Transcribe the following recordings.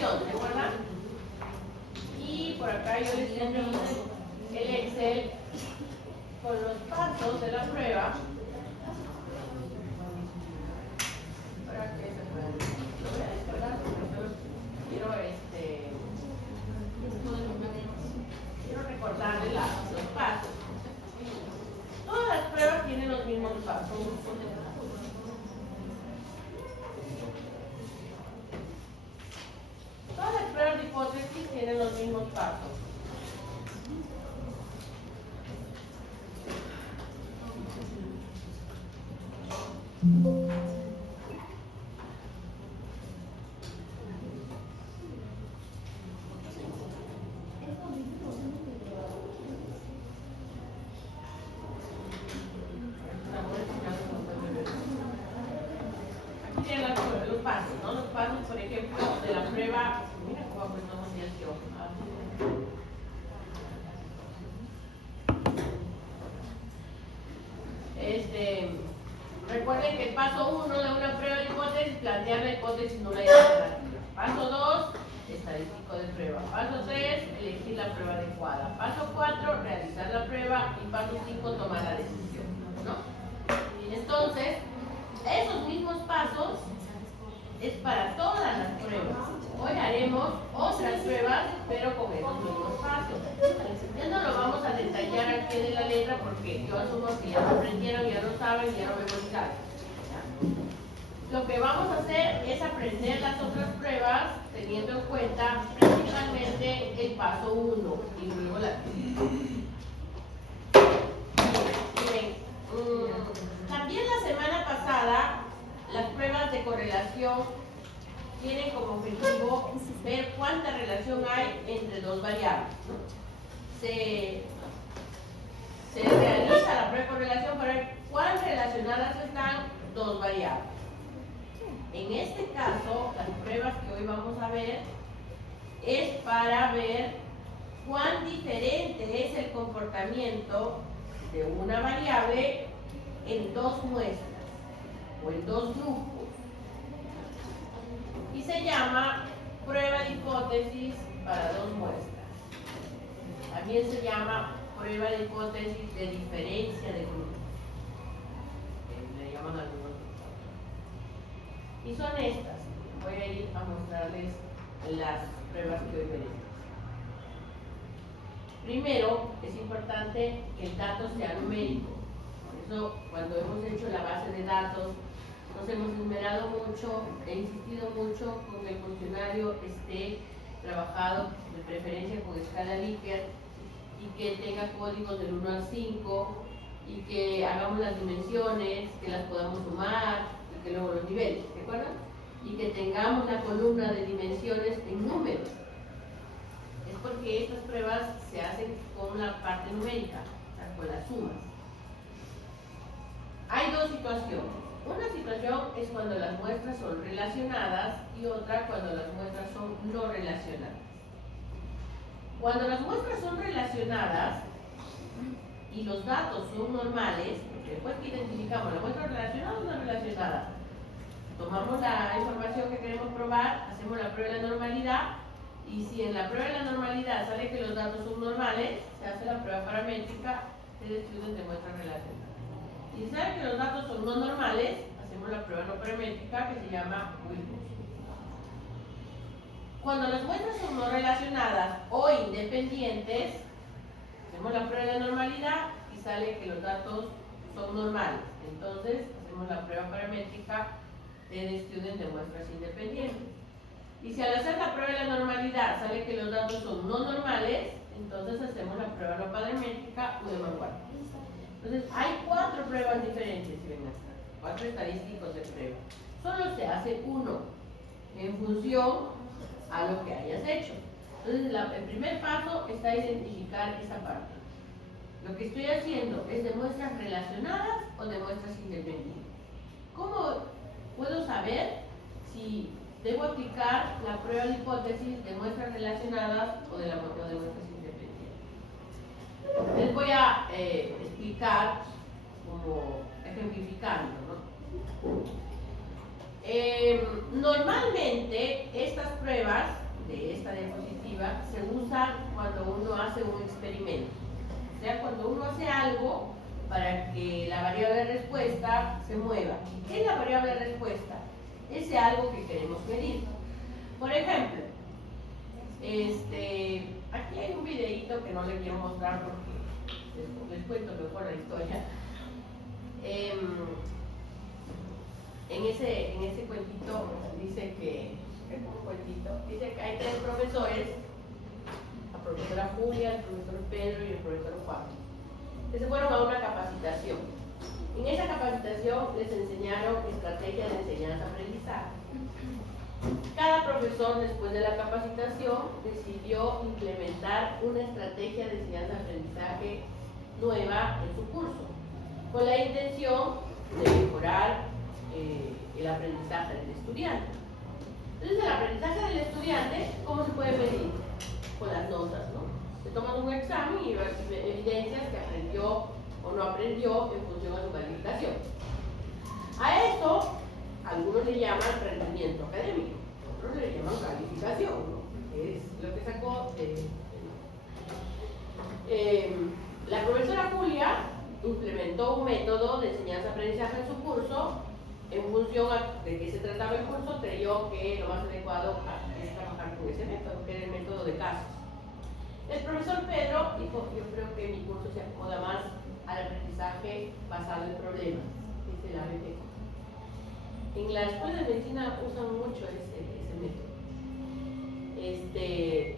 simulación, ¿se acuerdan? Y por acá yo les envío el Excel con los pasos de la prueba para que se puedan. Lo voy a descargar porque quiero recordarle los pasos. Todas las pruebas tienen los mismos pasos. Todas las pruebas de hipótesis tienen los mismos pasos. Aquí tienen los pasos, ¿no? Los pasos, por ejemplo, de la prueba. Mira cómo ha puesto asociación. Recuerden que el paso 1 de una prueba de hipótesis, plantear la hipótesis nula y alternativa. Paso 2, estadístico de prueba. Paso 3, elegir la prueba adecuada. Paso 4, realizar la prueba. Y paso 5, tomar la decisión, ¿no? Entonces, esos mismos pasos es para todas las pruebas. Hoy haremos otras pruebas, pero con esos mismos pasos. Ya no lo vamos a detallar al pie de la letra porque yo asumo que ya lo aprendieron, ya lo saben, ya lo memorizaron. Lo que vamos a hacer es aprender las otras pruebas teniendo en cuenta principalmente el paso 1 y luego la... Miren, también la semana pasada las pruebas de correlación tienen como objetivo ver cuánta relación hay entre dos variables. Se realiza la prueba de correlación para ver cuán relacionadas están dos variables. En este caso, las pruebas que hoy vamos a ver es para ver cuán diferente es el comportamiento de una variable en dos muestras o en dos grupos. Y se llama prueba de hipótesis para dos muestras. También se llama prueba de hipótesis de diferencia de grupos. Le llaman algunos grupos. Y son estas. Voy a ir a mostrarles las pruebas que hoy veremos. Primero, es importante que el dato sea numérico. Por eso, cuando hemos hecho la base de datos, nos hemos esmerado mucho, he insistido mucho con que el funcionario esté trabajado de preferencia con escala Likert y que tenga códigos del 1 al 5 y que hagamos las dimensiones, que las podamos sumar y que luego los niveles, ¿de acuerdo? Y que tengamos la columna de dimensiones en números. Es porque estas pruebas se hacen con la parte numérica, o sea, con las sumas. Hay dos situaciones. Una situación es cuando las muestras son relacionadas y otra cuando las muestras son no relacionadas. Cuando las muestras son relacionadas y los datos son normales, porque después que identificamos la muestra relacionada o no relacionada, tomamos la información que queremos probar, hacemos la prueba de la normalidad y si en la prueba de la normalidad sale que los datos son normales, se hace la prueba paramétrica de estudios de muestras relacionadas. Y si sabe que los datos son no normales, hacemos la prueba no paramétrica que se llama Wilcox. Cuando las muestras son no relacionadas o independientes, hacemos la prueba de la normalidad y sale que los datos son normales. Entonces, hacemos la prueba paramétrica de student de muestras independientes. Y si al hacer la prueba de la normalidad sale que los datos son no normales, entonces hacemos la prueba no paramétrica o de vanguardia. Entonces, hay 4 pruebas diferentes, si ven acá, 4 estadísticos de prueba. Solo se hace uno en función a lo que hayas hecho. Entonces, el primer paso está identificar esa parte. Lo que estoy haciendo es de muestras relacionadas o de muestras independientes. ¿Cómo puedo saber si debo aplicar la prueba de hipótesis de muestras relacionadas o de muestras independientes? Les voy a explicar como ejemplificando, ¿no? Normalmente estas pruebas de esta diapositiva se usan cuando uno hace un experimento. O sea, cuando uno hace algo para que la variable de respuesta se mueva. ¿Qué es la variable de respuesta? Ese algo que queremos medir. Por ejemplo, aquí hay un videíto que no le quiero mostrar porque les cuento mejor la historia. En ese cuentito dice que, dice que hay 3 profesores, la profesora Julia, el profesor Pedro y el profesor Juan, que se fueron a una capacitación. En esa capacitación les enseñaron estrategias de enseñanza-aprendizaje. Cada profesor, después de la capacitación, decidió implementar una estrategia de enseñanza-aprendizaje nueva en su curso, con la intención de mejorar el aprendizaje del estudiante. Entonces, el aprendizaje del estudiante, ¿cómo se puede medir? Con las notas, ¿no? Se toma un examen y evidencias que aprendió o no aprendió en función a su calificación. A esto, algunos le llaman rendimiento académico, otros le llaman calificación, ¿no? Que es lo que sacó la profesora Julia implementó un método de enseñanza-aprendizaje en su curso. En función de qué se trataba el curso, creyó que lo más adecuado es trabajar con ese método, que era el método de casos. El profesor Pedro dijo, yo creo que mi curso se acomoda más al aprendizaje basado en problemas, dice la BP. En la escuela de medicina usan mucho ese método.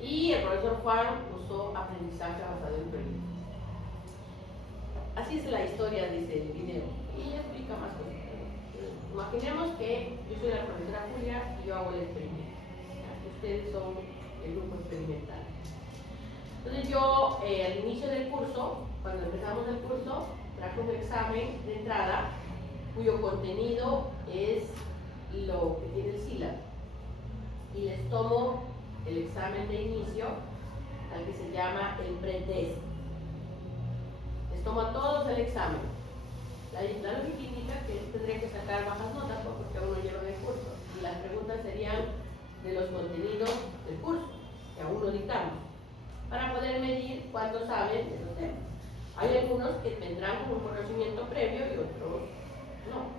Y el profesor Juan usó aprendizaje basado en problemas. Así es la historia de ese video. Y explica más cosas. Imaginemos que yo soy la profesora Julia y yo hago el experimento. Ustedes son el grupo experimental. Entonces yo, al inicio del curso, cuando empezamos el curso, traje un examen de entrada cuyo contenido es lo que tiene el sílabo. Y les tomo el examen de inicio, al que se llama el pretest. Les tomo a todos el examen. La lógica indica que tendría que sacar bajas notas porque aún no llevan el curso. Y las preguntas serían de los contenidos del curso, que aún no dictamos, para poder medir cuánto saben de los temas. Hay algunos que tendrán un conocimiento previo y otros no.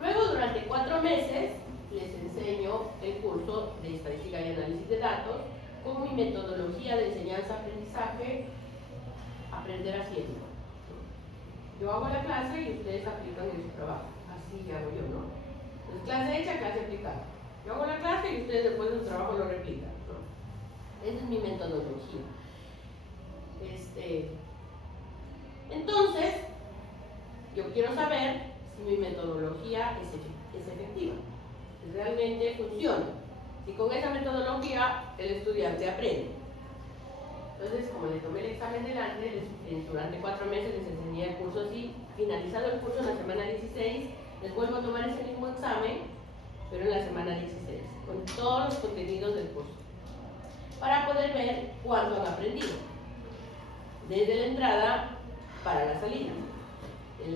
Luego, durante 4 meses, les enseño el curso de Estadística y Análisis de Datos con mi metodología de enseñanza-aprendizaje, aprender haciendo. Yo hago la clase y ustedes aplican en su trabajo. Así hago yo, ¿no? Entonces, clase hecha, clase aplicada. Yo hago la clase y ustedes después de su trabajo lo replican, ¿no? Esa es mi metodología. Entonces, yo quiero saber si mi metodología es efectiva, si realmente funciona, si con esa metodología el estudiante aprende. Entonces, como le tomé el examen delante, durante 4 meses les enseñé el curso así. Finalizado el curso en la semana 16, les vuelvo a tomar ese mismo examen, pero en la semana 16, con todos los contenidos del curso, para poder ver cuánto han aprendido, desde la entrada para la salida.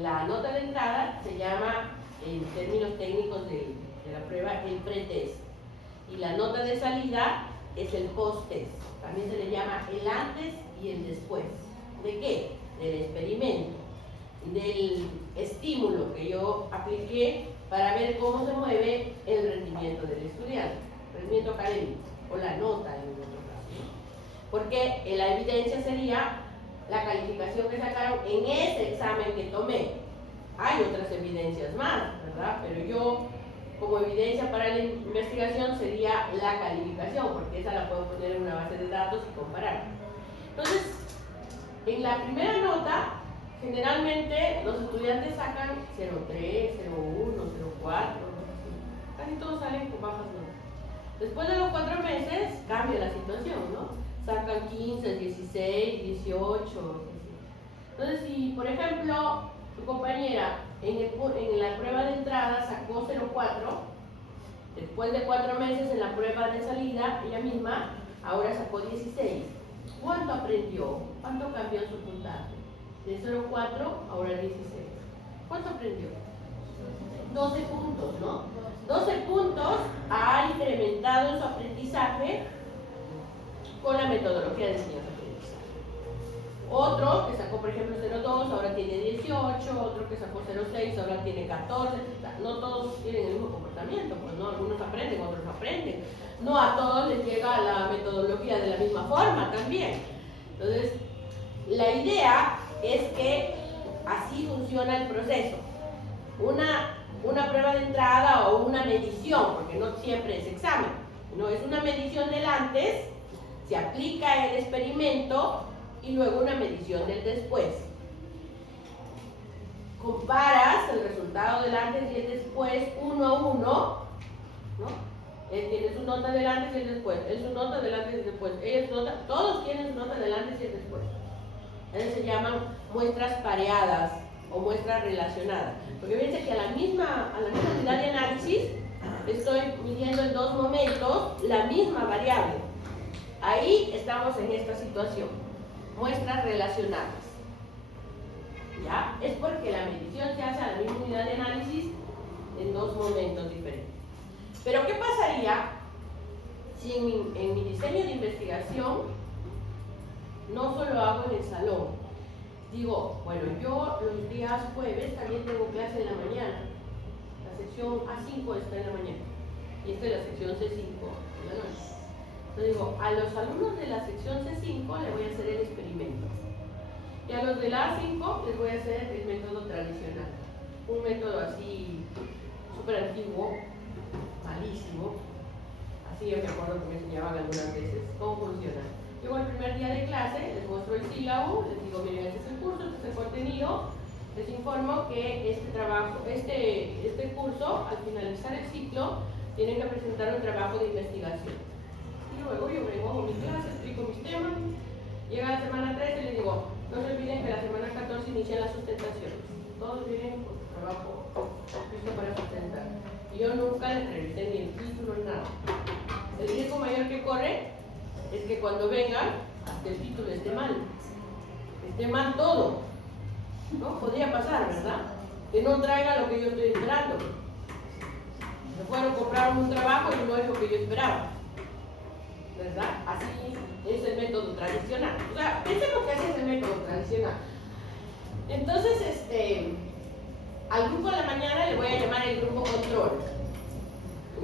La nota de entrada se llama, en términos técnicos de la prueba, el pretest, y la nota de salida es el post-test. También se le llama el antes y el después. ¿De qué? Del experimento, del estímulo que yo apliqué para ver cómo se mueve el rendimiento del estudiante, el rendimiento académico, o la nota en otro caso, ¿no? Porque la evidencia sería la calificación que sacaron en ese examen que tomé. Hay otras evidencias más, ¿verdad? Pero yo, como evidencia para la investigación, sería la calificación, porque esa la puedo poner en una base de datos y comparar. Entonces, en la primera nota, generalmente los estudiantes sacan 0.3, 0.1, 0.4, casi todos salen con bajas notas. Después de los 4 meses, cambia la situación, ¿no? Sacan 15, 16, 18. Entonces, si por ejemplo tu compañera en la prueba de entrada sacó 0.4, después de 4 meses en la prueba de salida, ella misma ahora sacó 16. ¿Cuánto aprendió? ¿Cuánto cambió su puntaje? De 0.4 ahora 16. ¿Cuánto aprendió? 12 puntos, ¿no? 12 puntos ha incrementado en su aprendizaje con la metodología de enseñanza-aprendizaje. Otro que sacó, por ejemplo, 0,2, ahora tiene 18, otro que sacó 0,6, ahora tiene 14. No todos tienen el mismo comportamiento, pues no, algunos aprenden, otros no aprenden. No a todos les llega la metodología de la misma forma también. Entonces, la idea es que así funciona el proceso. Una prueba de entrada o una medición, porque no siempre es examen, no es una medición del antes, se aplica el experimento y luego una medición del después. Comparas el resultado del antes y el después uno a uno, ¿no? Él tiene su nota del antes y el después, él su nota del antes y el después, ella su nota, todos tienen su nota del antes y el después. Entonces se llaman muestras pareadas o muestras relacionadas. Porque fíjense que a la misma unidad de análisis estoy midiendo en dos momentos la misma variable. Ahí estamos en esta situación, muestras relacionadas. ¿Ya? Es porque la medición se hace a la misma unidad de análisis en dos momentos diferentes. Pero ¿qué pasaría si en mi diseño de investigación no solo hago en el salón? Digo, bueno, yo los días jueves también tengo clase en la mañana. La sección A5 está en la mañana y esta es la sección C5 en la noche. Entonces digo, a los alumnos de la sección C5 les voy a hacer el experimento. Y a los de la A5 les voy a hacer el método tradicional. Un método así súper antiguo, malísimo. Así yo me acuerdo que me enseñaban algunas veces cómo funciona. Llego el primer día de clase, les muestro el sílabo, les digo, miren, este es el curso, este es el contenido. Les informo que este curso, al finalizar el ciclo, tienen que presentar un trabajo de investigación. Y luego yo vengo a mi clase, explico mis temas. Llega la semana 13 y les digo, no se olviden que la semana 14 inicia la sustentación. Todos vienen con su trabajo listo para sustentar. Y yo nunca les revisé ni el título ni nada. El riesgo mayor que corre es que cuando vengan, hasta el título esté mal todo. ¿No? Podría pasar, ¿verdad? Que no traiga lo que yo estoy esperando. Se fueron a comprar un trabajo y no es lo que yo esperaba. ¿Verdad? Así es el método tradicional. O sea, pensemos que así es el método tradicional. Entonces, al grupo de la mañana le voy a llamar el grupo control.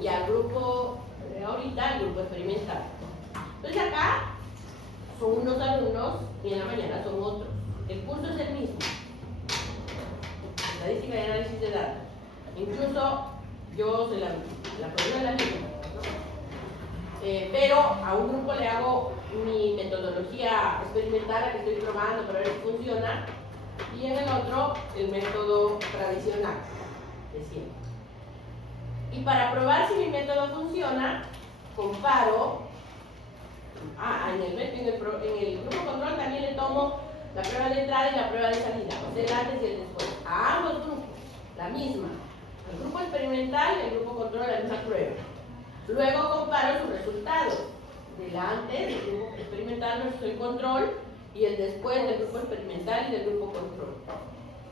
Y al grupo de ahorita, el grupo experimental. Entonces acá son unos alumnos y en la mañana son otros. El curso es el mismo. Estadística y análisis de datos. Incluso yo soy la profesora de la misma, ¿no? Pero a un grupo le hago mi metodología experimental, la que estoy probando para ver si funciona, y en el otro el método tradicional de siempre. Y para probar si mi método funciona, comparo. En el grupo control también le tomo la prueba de entrada y la prueba de salida, o sea, el antes y el después. A ambos grupos, la misma. El grupo experimental y el grupo control, la misma prueba. Luego comparo sus resultados. Del antes, del grupo experimental versus el control, y el después del grupo experimental y del grupo control.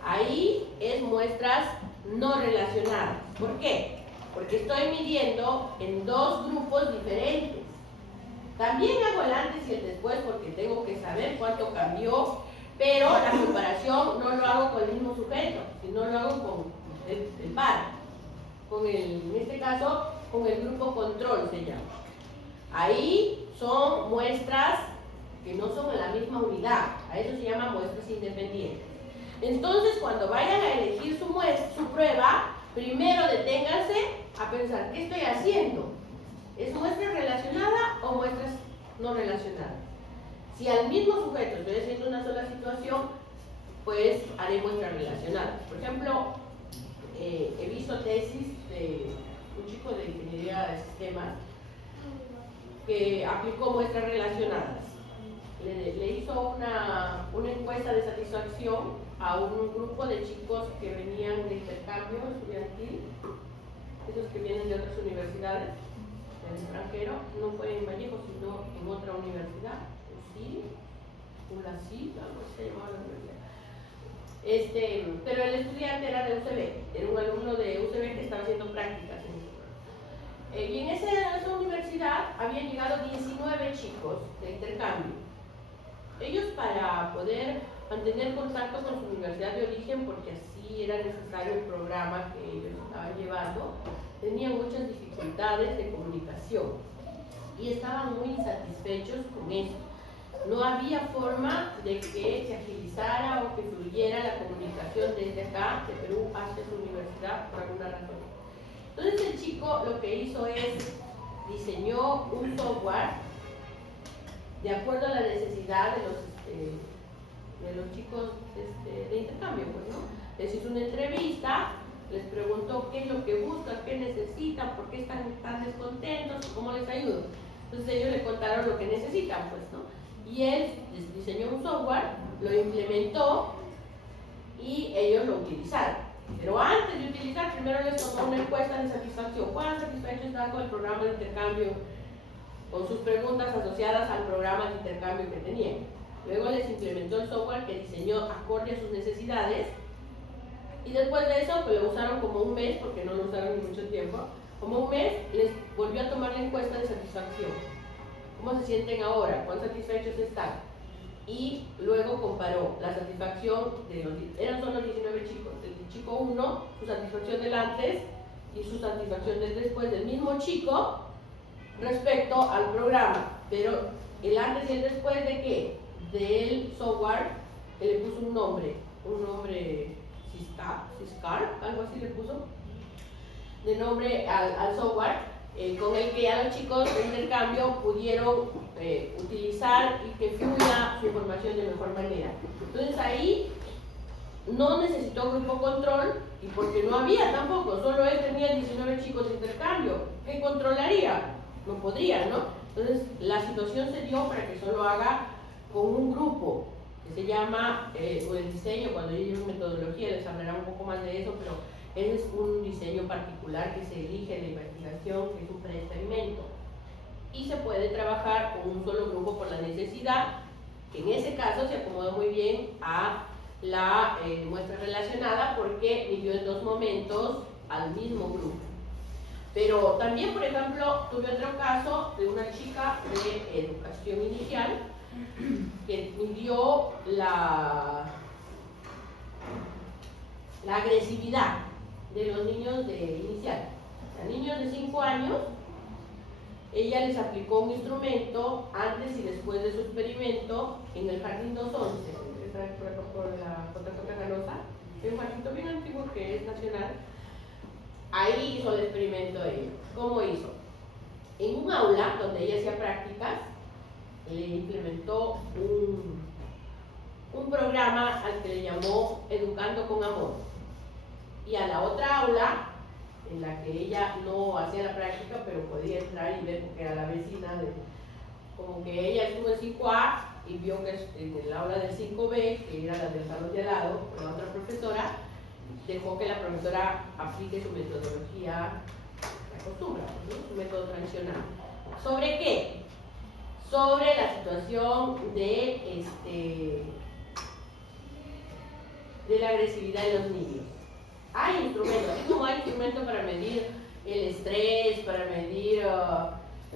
Ahí es muestras no relacionadas. ¿Por qué? Porque estoy midiendo en dos grupos diferentes. También hago el antes y el después porque tengo que saber cuánto cambió, pero la comparación no lo hago con el mismo sujeto, sino lo hago con el par. En este caso, con el grupo control se llama. Ahí son muestras que no son en la misma unidad, a eso se llama muestras independientes. Entonces, cuando vayan a elegir su prueba, primero deténganse a pensar, ¿qué estoy haciendo? ¿Es muestra relacionada o muestras no relacionadas? Si al mismo sujeto estoy haciendo una sola situación, pues haré muestras relacionadas. Por ejemplo, he visto tesis de un chico de ingeniería de sistemas que aplicó muestras relacionadas. Le hizo una encuesta de satisfacción a un grupo de chicos que venían de intercambio estudiantil, esos que vienen de otras universidades del extranjero, no fue en Vallejo, sino en otra universidad, UCI, algo así se llamaba la universidad. Pero el estudiante era de UCB, era un alumno de UCB que estaba haciendo prácticas en ese programa. Y en esa universidad habían llegado 19 chicos de intercambio. Ellos, para poder mantener contacto con su universidad de origen, porque así era necesario el programa que ellos estaban llevando, tenían muchas dificultades de comunicación y estaban muy insatisfechos con esto. No había forma de que se agilizara o que fluyera la comunicación desde acá, de Perú, hacia su universidad por alguna razón. Entonces el chico lo que hizo es diseñó un software de acuerdo a la necesidad de los chicos de intercambio, pues, ¿no? Les hizo una entrevista, les preguntó qué es lo que buscan, qué necesitan, por qué están tan descontentos, cómo les ayudo. Entonces ellos le contaron lo que necesitan, pues, ¿no? Y él les diseñó un software, lo implementó y ellos lo utilizaron. Pero antes de utilizar, primero les tomó una encuesta de satisfacción. ¿Cuán satisfechos están con el programa de intercambio? Con sus preguntas asociadas al programa de intercambio que tenían. Luego les implementó el software que diseñó acorde a sus necesidades. Y después de eso, pues lo usaron como un mes, porque no lo usaron ni mucho tiempo. Como un mes, les volvió a tomar la encuesta de satisfacción. ¿Cómo se sienten ahora? ¿Cuán satisfechos están? Y luego comparó la satisfacción de eran solo 19 chicos, del chico 1, su satisfacción del antes y su satisfacción del después del mismo chico respecto al programa. Pero el antes y el después de qué? Del software que le puso un nombre Ciscar, algo así le puso, de nombre al software, con el que ya los chicos de intercambio pudieron utilizar y que fluya su información de mejor manera. Entonces ahí no necesitó grupo control, y porque no había tampoco, solo él tenía 19 chicos de intercambio. ¿Qué controlaría? No podría, ¿no? Entonces la situación se dio para que solo haga con un grupo que se llama, o el diseño, cuando yo llevo metodología les hablará un poco más de eso, pero es un diseño particular que se elige en la investigación, que es un preexperimento. Y se puede trabajar con un solo grupo por la necesidad, que en ese caso se acomodó muy bien a la muestra relacionada porque midió en dos momentos al mismo grupo. Pero también, por ejemplo, tuve otro caso de una chica de educación inicial que midió la agresividad de los niños de inicial. A niños de 5 años, ella les aplicó un instrumento antes y después de su experimento en el Jardín 211, que está por la JJ Canosa, un jardín bien antiguo que es nacional. Ahí hizo el experimento ella. ¿Cómo hizo? En un aula donde ella hacía prácticas, le implementó un programa al que le llamó Educando con Amor. Y a la otra aula, en la que ella no hacía la práctica, pero podía entrar y ver porque era la vecina, como que ella estuvo en 5A y vio que en el aula del 5B, que era la del salón de al lado, con la otra profesora, dejó que la profesora aplique su metodología, la costumbre, ¿no? Su método tradicional. ¿Sobre qué? Sobre la situación de la agresividad de los niños. Hay instrumentos, así como hay instrumentos para medir el estrés, para medir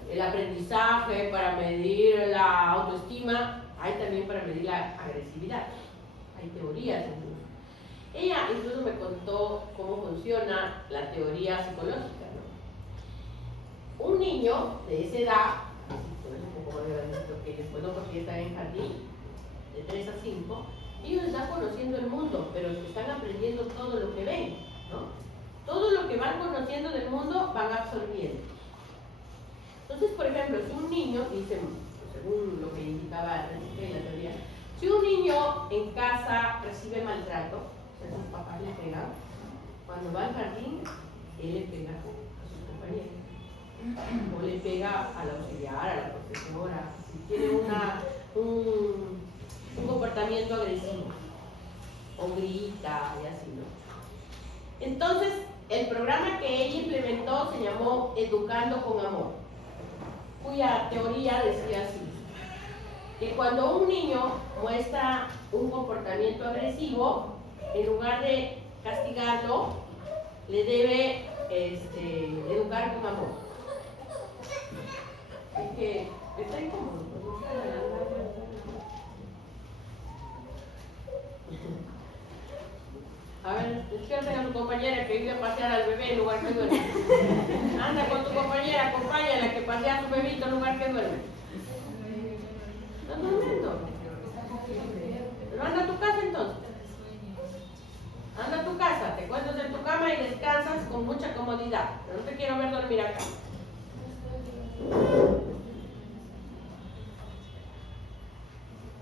el aprendizaje, para medir la autoestima, hay también para medir la agresividad. Hay teorías incluso. Ella incluso me contó cómo funciona la teoría psicológica, ¿no? Un niño de esa edad, un poco más grandecito que después no, porque están en jardín, de 3 a 5, ellos están conociendo el mundo, pero están aprendiendo todo lo que ven, ¿no? Todo lo que van conociendo del mundo van absorbiendo. Entonces, por ejemplo, si un niño, dice, según lo que indicaba la teoría, si un niño en casa recibe maltrato, o sea, sus papás le pegan, cuando va al jardín, él le pega a sus compañeros, o le pega al auxiliar, a la profesora, si tiene un comportamiento agresivo, o grita y así, ¿no? Entonces, el programa que ella implementó se llamó Educando con Amor, cuya teoría decía así, que cuando un niño muestra un comportamiento agresivo, en lugar de castigarlo, le debe educar con amor. Es que está incómodo. A ver, despierten a tu compañera que vive a pasear al bebé en lugar que duerme. Anda con tu compañera, acompáñala que pasea a su bebito en lugar que duerme. ¿Estás durmiendo? Pero anda a tu casa entonces. Anda a tu casa, te cuentas en tu cama y descansas con mucha comodidad. Pero no te quiero ver dormir acá.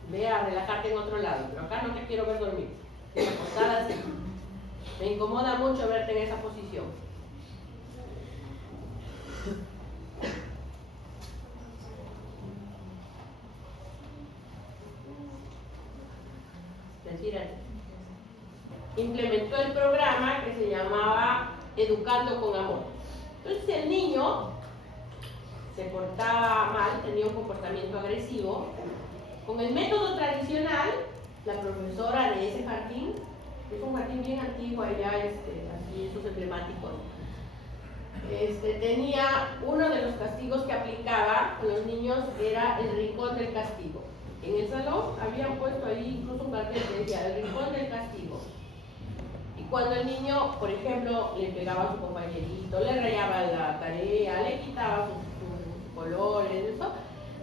Ve a relajarte en otro lado, pero acá no te quiero ver dormir. Acostada así. Me incomoda mucho verte en esa posición. Implementó el programa que se llamaba Educando con Amor. Entonces el niño se portaba mal, tenía un comportamiento agresivo. Con el método tradicional, la profesora de ese jardín, que es un jardín bien antiguo allá, así esos emblemáticos, tenía uno de los castigos que aplicaba a los niños, era el rincón del castigo. En el salón habían puesto ahí incluso un cartel que decía el rincón del castigo. Y cuando el niño, por ejemplo, le pegaba a su compañerito, le rayaba la tarea, le quitaba sus colores, eso,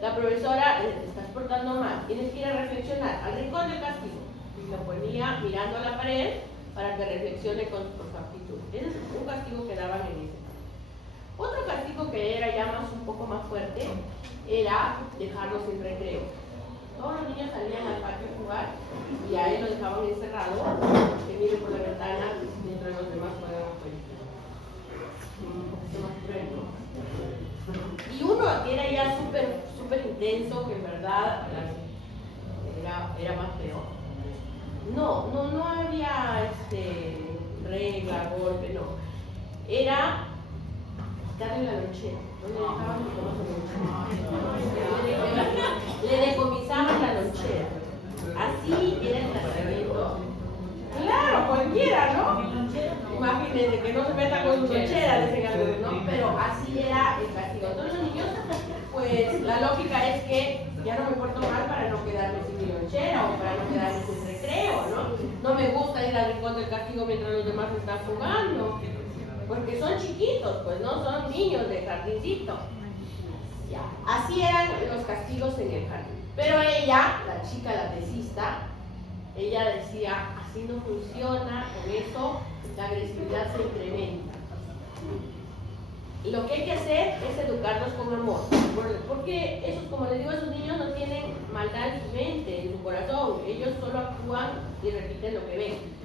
la profesora, te estás portando mal, tienes que ir a reflexionar al rincón del castigo. Y lo ponía mirando a la pared para que reflexione con su actitud. Ese es un castigo que daban en ese caso. Otro castigo que era ya un poco más fuerte era dejarlos sin recreo. Todos los niños salían al patio a jugar y a él lo dejaban encerrado, que mire por la ventana mientras los demás juegan afuera. Y uno que era ya súper intenso, que en verdad era más peor. No había regla, golpe, no. Era darle la lonchera. No le dejaban ni tomar su lonchera. Le decomisaban la lonchera. Así era el tratamiento. Claro, cualquiera, ¿no? Imagínense que no se meta con su lonchera, dicen algunos, ¿no? Pero así era el castigo. Entonces los niños, pues la lógica es que ya no me porto mal para no quedarme sin mi lonchera o para no quedarme sin recreo, ¿no? No me gusta ir al rincón del castigo mientras los demás están jugando. Porque son chiquitos, pues no son niños de jardincito. Ya. Así eran los castigos en el jardín. Pero ella, la chica, la tesista, ella decía, así no funciona, con eso la agresividad se incrementa. Y lo que hay que hacer es educarlos con amor. Porque esos, como les digo, esos niños no tienen maldad en su mente, en su corazón. Ellos solo actúan y repiten lo que ven.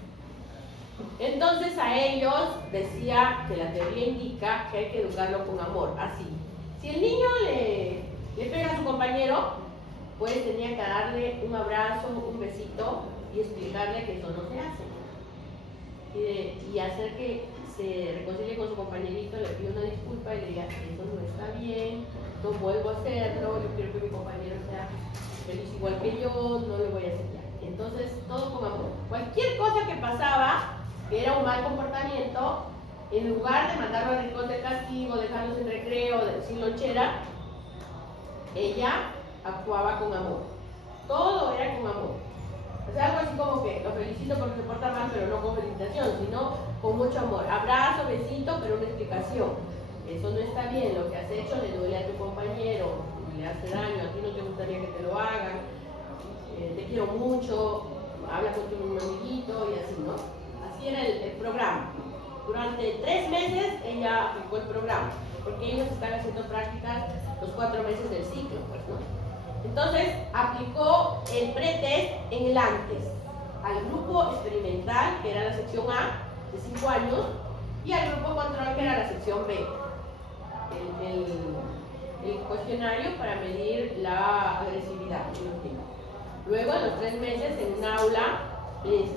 Entonces a ellos decía que la teoría indica que hay que educarlo con amor, así. Si el niño le pega a su compañero, pues tenía que darle un abrazo, un besito y explicarle que eso no se hace. Y hacer que se reconcilie con su compañerito, le pide una disculpa y le diga que eso no está bien, no vuelvo a hacerlo, yo quiero que mi compañero sea feliz igual que yo, no le voy a hacer ya. Entonces, todo con amor. Cualquier cosa que pasaba, que era un mal comportamiento, en lugar de mandarlo al rincón del castigo, dejarlo sin recreo, sin lonchera, ella actuaba con amor. Todo era con amor. O sea, algo así como que lo felicito porque se porta mal, pero no con felicitación, sino con mucho amor. Abrazo, besito, pero una explicación. Eso no está bien, lo que has hecho le duele a tu compañero, le hace daño, a ti no te gustaría que te lo hagan, te quiero mucho, habla con tu amiguito y así, ¿no? Así era el programa. Durante 3 meses ella aplicó el programa, porque ellos están haciendo prácticas los 4 meses del ciclo, pues, ¿no? Entonces aplicó el pretest en el antes, al grupo experimental, que era la sección A, de 5 años, y al grupo control, que era la sección B. El cuestionario para medir la agresividad de los niños. Luego, a los 3 meses, en un aula, les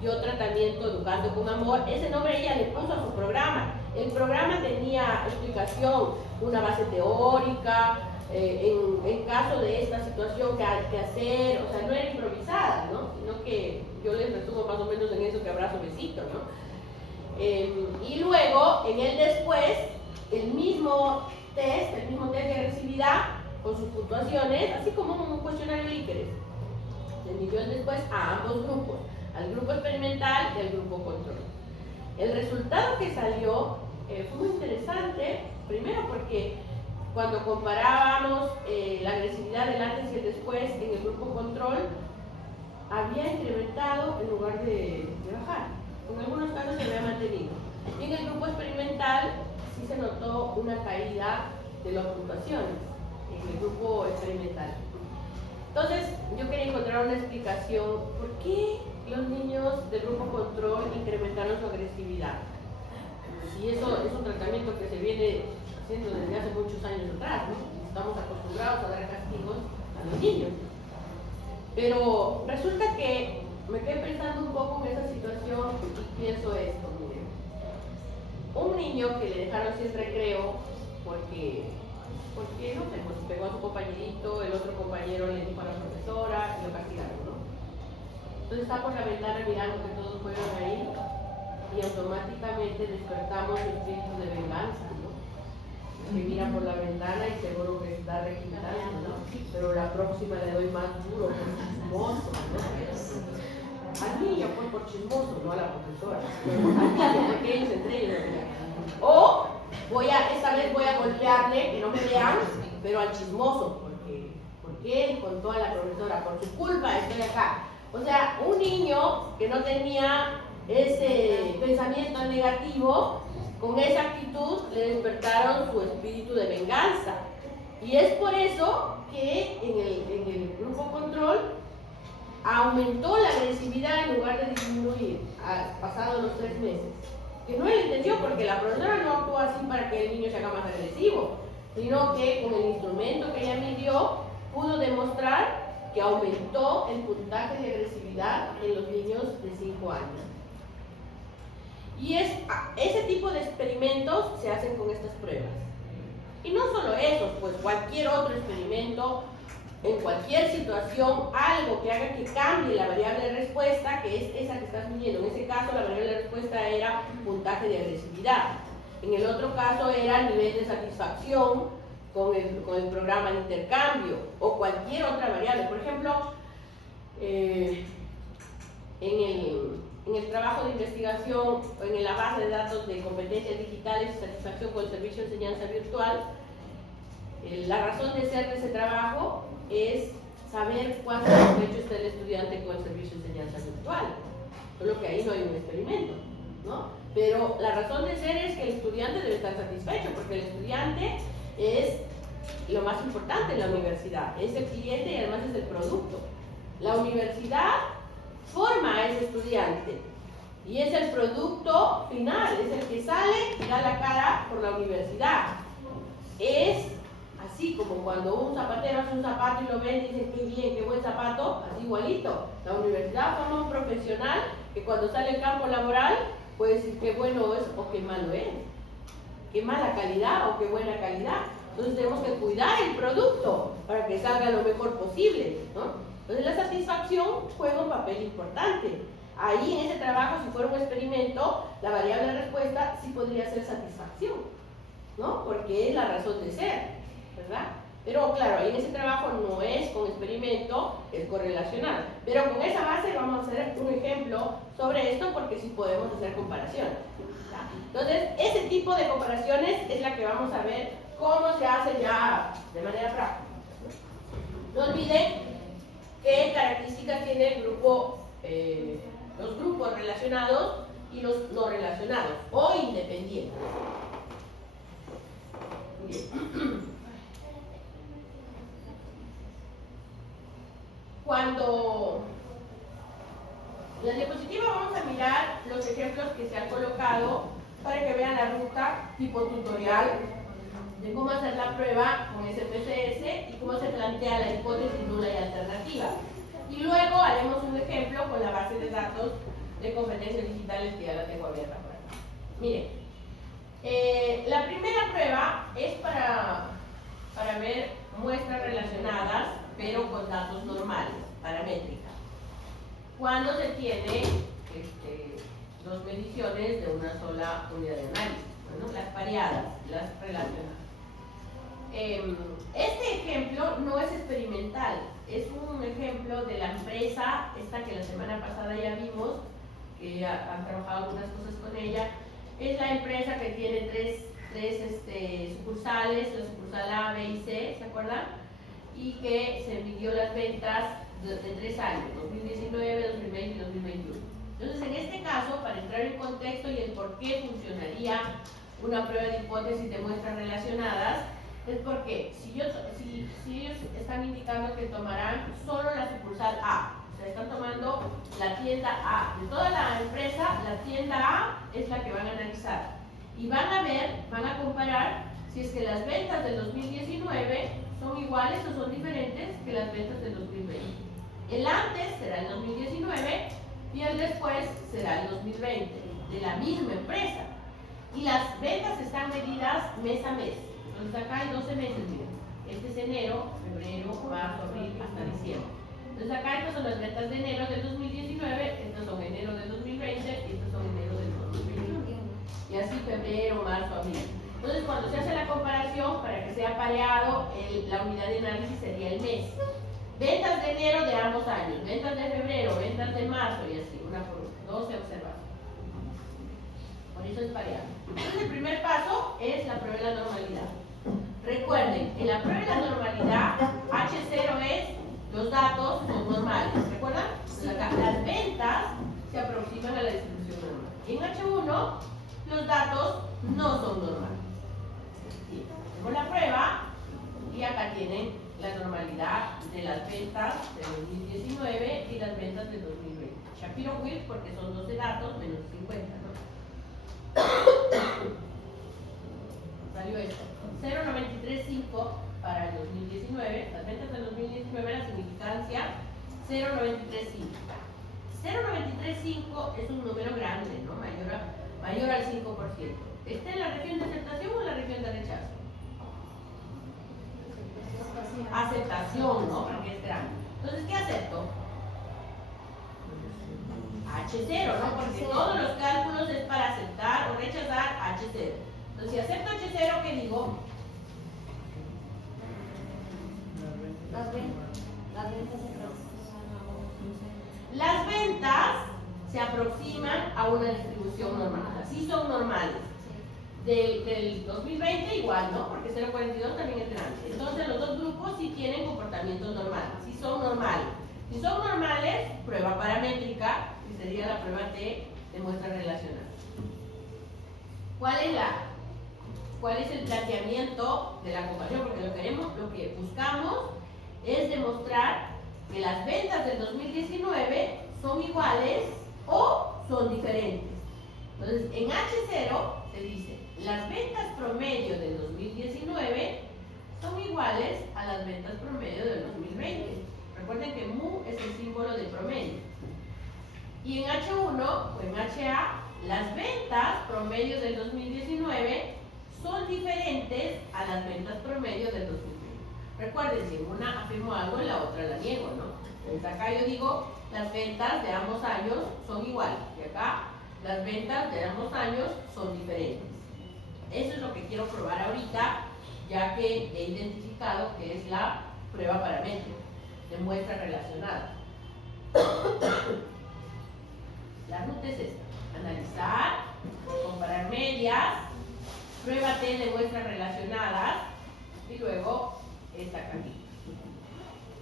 dio tratamiento Educando con Amor. Ese nombre ella le puso a su programa. El programa tenía explicación, una base teórica, en caso de esta situación que hacer, o sea, no era improvisada, ¿no? Sino que yo les resumo más o menos en eso que abrazo besito, ¿no? Y luego, en el después, el mismo test de agresividad con sus puntuaciones, así como un cuestionario Likert. Se midió el después a ambos grupos, al grupo experimental y al grupo control. El resultado que salió fue muy interesante, primero porque cuando comparábamos la agresividad del antes y el después en el grupo control, había incrementado en lugar de bajar. En algunos casos se había mantenido. Y en el grupo experimental sí se notó una caída de las puntuaciones, en el grupo experimental. Entonces, yo quería encontrar una explicación por qué los niños del grupo control incrementaron su agresividad. Y eso es un tratamiento que se viene haciendo desde hace muchos años atrás, ¿no? Estamos acostumbrados a dar castigos a los niños. Pero resulta que me quedé pensando un poco en esa situación y pienso esto, miren. Un niño que le dejaron sin recreo porque no sé, pues pegó a su compañerito, el otro compañero le dijo a la profesora y lo castigaron, ¿no? Entonces está por la ventana mirando que todos fueron ahí y automáticamente despertamos su espíritu de venganza, ¿no? Que mira por la ventana y seguro que está requintando, ¿no? Pero la próxima le doy más duro por chismoso, ¿no? Al niño pues por chismoso, no a la profesora. Al niño, porque ellos entre ellos. O esta vez voy a golpearle, que no me vean, pero al chismoso, porque él contó a la profesora, por su culpa estoy acá. O sea, un niño que no tenía ese pensamiento negativo, con esa actitud le despertaron su espíritu de venganza. Y es por eso que en el grupo control aumentó la agresividad en lugar de disminuir, pasados los 3 meses. Que no es la intención, porque la profesora no actuó así para que el niño se haga más agresivo, sino que con el instrumento que ella midió, pudo demostrar que aumentó el puntaje de agresividad en los niños de 5 años. Y ese tipo de experimentos se hacen con estas pruebas. Y no solo esos, pues cualquier otro experimento, en cualquier situación, algo que haga que cambie la variable de respuesta, que es esa que estás midiendo. En ese caso, la variable de respuesta era puntaje de agresividad. En el otro caso era nivel de satisfacción con el programa de intercambio o cualquier otra variable. Por ejemplo, en el trabajo de investigación, en la base de datos de competencias digitales y satisfacción con el servicio de enseñanza virtual, la razón de ser de ese trabajo es saber cuánto satisfecho está el estudiante con el servicio de enseñanza virtual. Solo que ahí no hay un experimento, ¿no? Pero la razón de ser es que el estudiante debe estar satisfecho, porque el estudiante es lo más importante en la universidad, es el cliente y además es el producto. La universidad forma a ese estudiante y es el producto final, es el que sale y da la cara por la universidad. Es así como cuando un zapatero hace un zapato y lo vende y dice qué bien, qué buen zapato, así igualito. La universidad forma un profesional que cuando sale al campo laboral puede decir qué bueno es o qué malo es, qué mala calidad o qué buena calidad. Entonces tenemos que cuidar el producto para que salga lo mejor posible, ¿no? Entonces la satisfacción juega un papel importante. Ahí en ese trabajo, si fuera un experimento, la variable de respuesta sí podría ser satisfacción, ¿no? Porque es la razón de ser, ¿verdad? Pero claro, ahí en ese trabajo no es con experimento, es correlacional. Pero con esa base vamos a hacer un ejemplo sobre esto porque sí podemos hacer comparaciones, ¿ya? Entonces, ese tipo de comparaciones es la que vamos a ver cómo se hace ya de manera práctica. No olviden qué características tiene el grupo, los grupos relacionados y los no relacionados o independientes. Bien. Cuando en la diapositiva vamos a mirar los ejemplos que se han colocado para que vean la ruta tipo tutorial de cómo hacer la prueba con SPSS y cómo se plantea la hipótesis nula y alternativa. Y luego haremos un ejemplo con la base de datos de competencias digitales que ya la tengo abierta por acá. Miren, la primera prueba es para ver muestras relacionadas, pero con datos normales, paramétrica. Cuando se tiene dos mediciones de una sola unidad de análisis. Bueno, las pareadas, las relacionadas. Este ejemplo no es experimental, es un ejemplo de la empresa, esta que la semana pasada ya vimos, que han trabajado algunas cosas con ella. Es la empresa que tiene tres sucursales, la sucursal A, B y C, ¿se acuerdan? Y que se midió las ventas de 3 años, 2019, 2020 y 2021. Entonces, en este caso, para entrar en contexto y el por qué funcionaría una prueba de hipótesis de muestras relacionadas, es porque si ellos están indicando que tomarán solo la sucursal A, o sea, están tomando la tienda A, de toda la empresa, la tienda A es la que van a analizar. Y van a comparar si es que las ventas del 2019 son iguales o son diferentes que las ventas del 2020. El antes será el 2019 y el después será el 2020, de la misma empresa. Y las ventas están medidas mes a mes. Entonces acá hay 12 meses, miren. Este es enero, febrero, marzo, abril, hasta diciembre. Entonces acá estas son las ventas de enero del 2019, estas son enero del 2020 y estas son enero del 2021. Y así febrero, marzo, abril. Entonces cuando se hace la comparación, para que sea pareado, la unidad de análisis sería el mes. Ventas de enero de ambos años, ventas de febrero, ventas de marzo y así, una por una, 12 observaciones. Por eso es pareado. Entonces el primer paso es la prueba de la normalidad. Recuerden, en la prueba de la normalidad, H0 es los datos son normales, ¿recuerdan? Las ventas se aproximan a la distribución normal. Y en H1, los datos no son normales. Bien, hacemos la prueba y acá tienen la normalidad de las ventas del 2019 y las ventas del 2020. Shapiro-Wilk porque son 12 datos menos 50, ¿no? Salió esto. 0.935 para el 2019, las ventas del 2019, la significancia 0.935. 0.935 es un número grande, ¿no? Mayor al 5%. ¿Está en la región de aceptación o en la región de rechazo? Aceptación, ¿no? Porque es grande. Entonces, ¿qué acepto? H0, ¿no? Porque todos los cálculos es para aceptar o rechazar H0. Entonces, si acepto H0, ¿qué digo? Las ventas se aproximan a una distribución normal. Así son normales. Del 2020 igual, ¿no? Porque 0.42 también es grande. Entonces, los dos grupos sí tienen comportamientos normales. Sí son normales. Si son normales, prueba paramétrica, que sería la prueba de muestra relacional. ¿Cuál es el planteamiento de la comparación? Porque lo que buscamos es demostrar que las ventas del 2019 son iguales o son diferentes. Entonces, en H0 se dice, las ventas promedio del 2019 son iguales a las ventas promedio del 2020. Recuerden que mu es el símbolo de promedio. Y en H1 o en HA, las ventas promedio del 2019 son diferentes a las ventas promedio del 2020. Recuerden, si en una afirmo algo, en la otra la niego, ¿no? Entonces acá yo digo, las ventas de ambos años son iguales. Y acá, las ventas de ambos años son diferentes. Eso es lo que quiero probar ahorita, ya que he identificado que es la prueba paramétrica de muestra relacionada. La ruta es esta: analizar, comparar medias, prueba T de muestras relacionadas y luego esta cajita.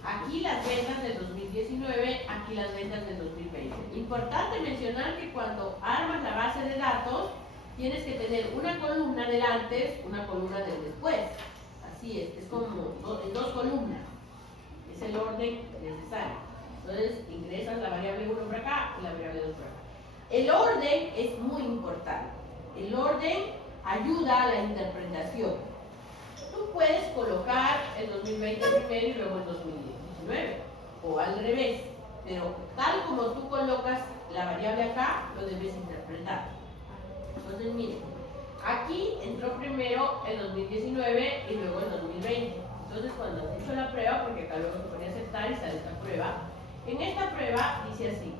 Aquí las ventas del 2019, aquí las ventas del 2020. Importante mencionar que cuando armas la base de datos, tienes que tener una columna del antes, una columna del después. Así es como en dos columnas. Es el orden necesario. Entonces ingresas la variable 1 por acá y la variable 2 por acá. El orden es muy importante. El orden ayuda a la interpretación. Tú puedes colocar el 2020 primero y luego el 2019, o al revés, pero tal como tú colocas la variable acá, lo debes interpretar. Entonces, miren, aquí entró primero el 2019 y luego el 2020. Entonces, cuando has hecho la prueba, porque acá luego se pone a aceptar y sale esta prueba, en esta prueba dice así,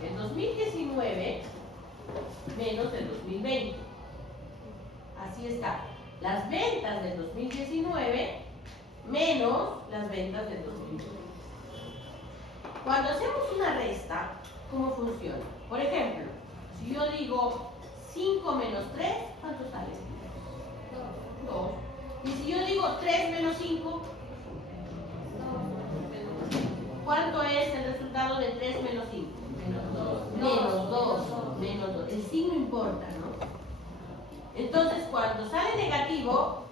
miren, el 2019 menos el 2020. Así está. Las ventas del 2019 menos las ventas del 2020. Cuando hacemos una resta, ¿cómo funciona? Por ejemplo, si yo digo 5 menos 3, ¿cuánto sale? 2. Y si yo digo 3 menos 5, ¿cuánto es el resultado de 3 menos 5? Menos 2. Menos 2. El signo importa, ¿no? Entonces, cuando sale negativo,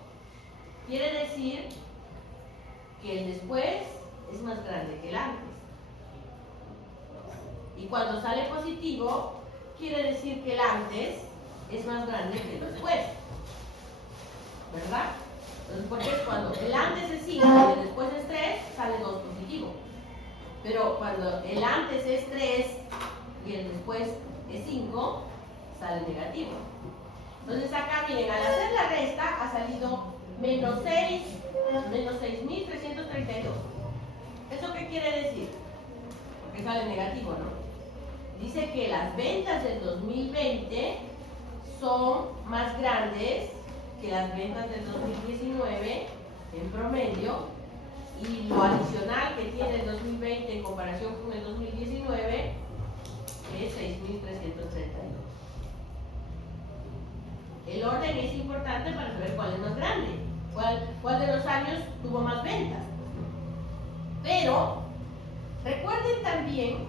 quiere decir que el después es más grande que el antes. Y cuando sale positivo, quiere decir que el antes es más grande que el después. ¿Verdad? Entonces, porque cuando el antes es 5 y el después es 3, sale 2 positivo. Pero cuando el antes es 3 y el después es 5, sale negativo. Entonces acá, miren, al hacer la resta ha salido menos 6, menos 6.332. ¿Eso qué quiere decir? Porque sale negativo, ¿no? Dice que las ventas del 2020 son más grandes que las ventas del 2019 en promedio, y lo adicional que tiene el 2020 en comparación con el 2019 es 6.332. El orden es importante para saber cuál es más grande, cuál de los años tuvo más ventas. Pero recuerden también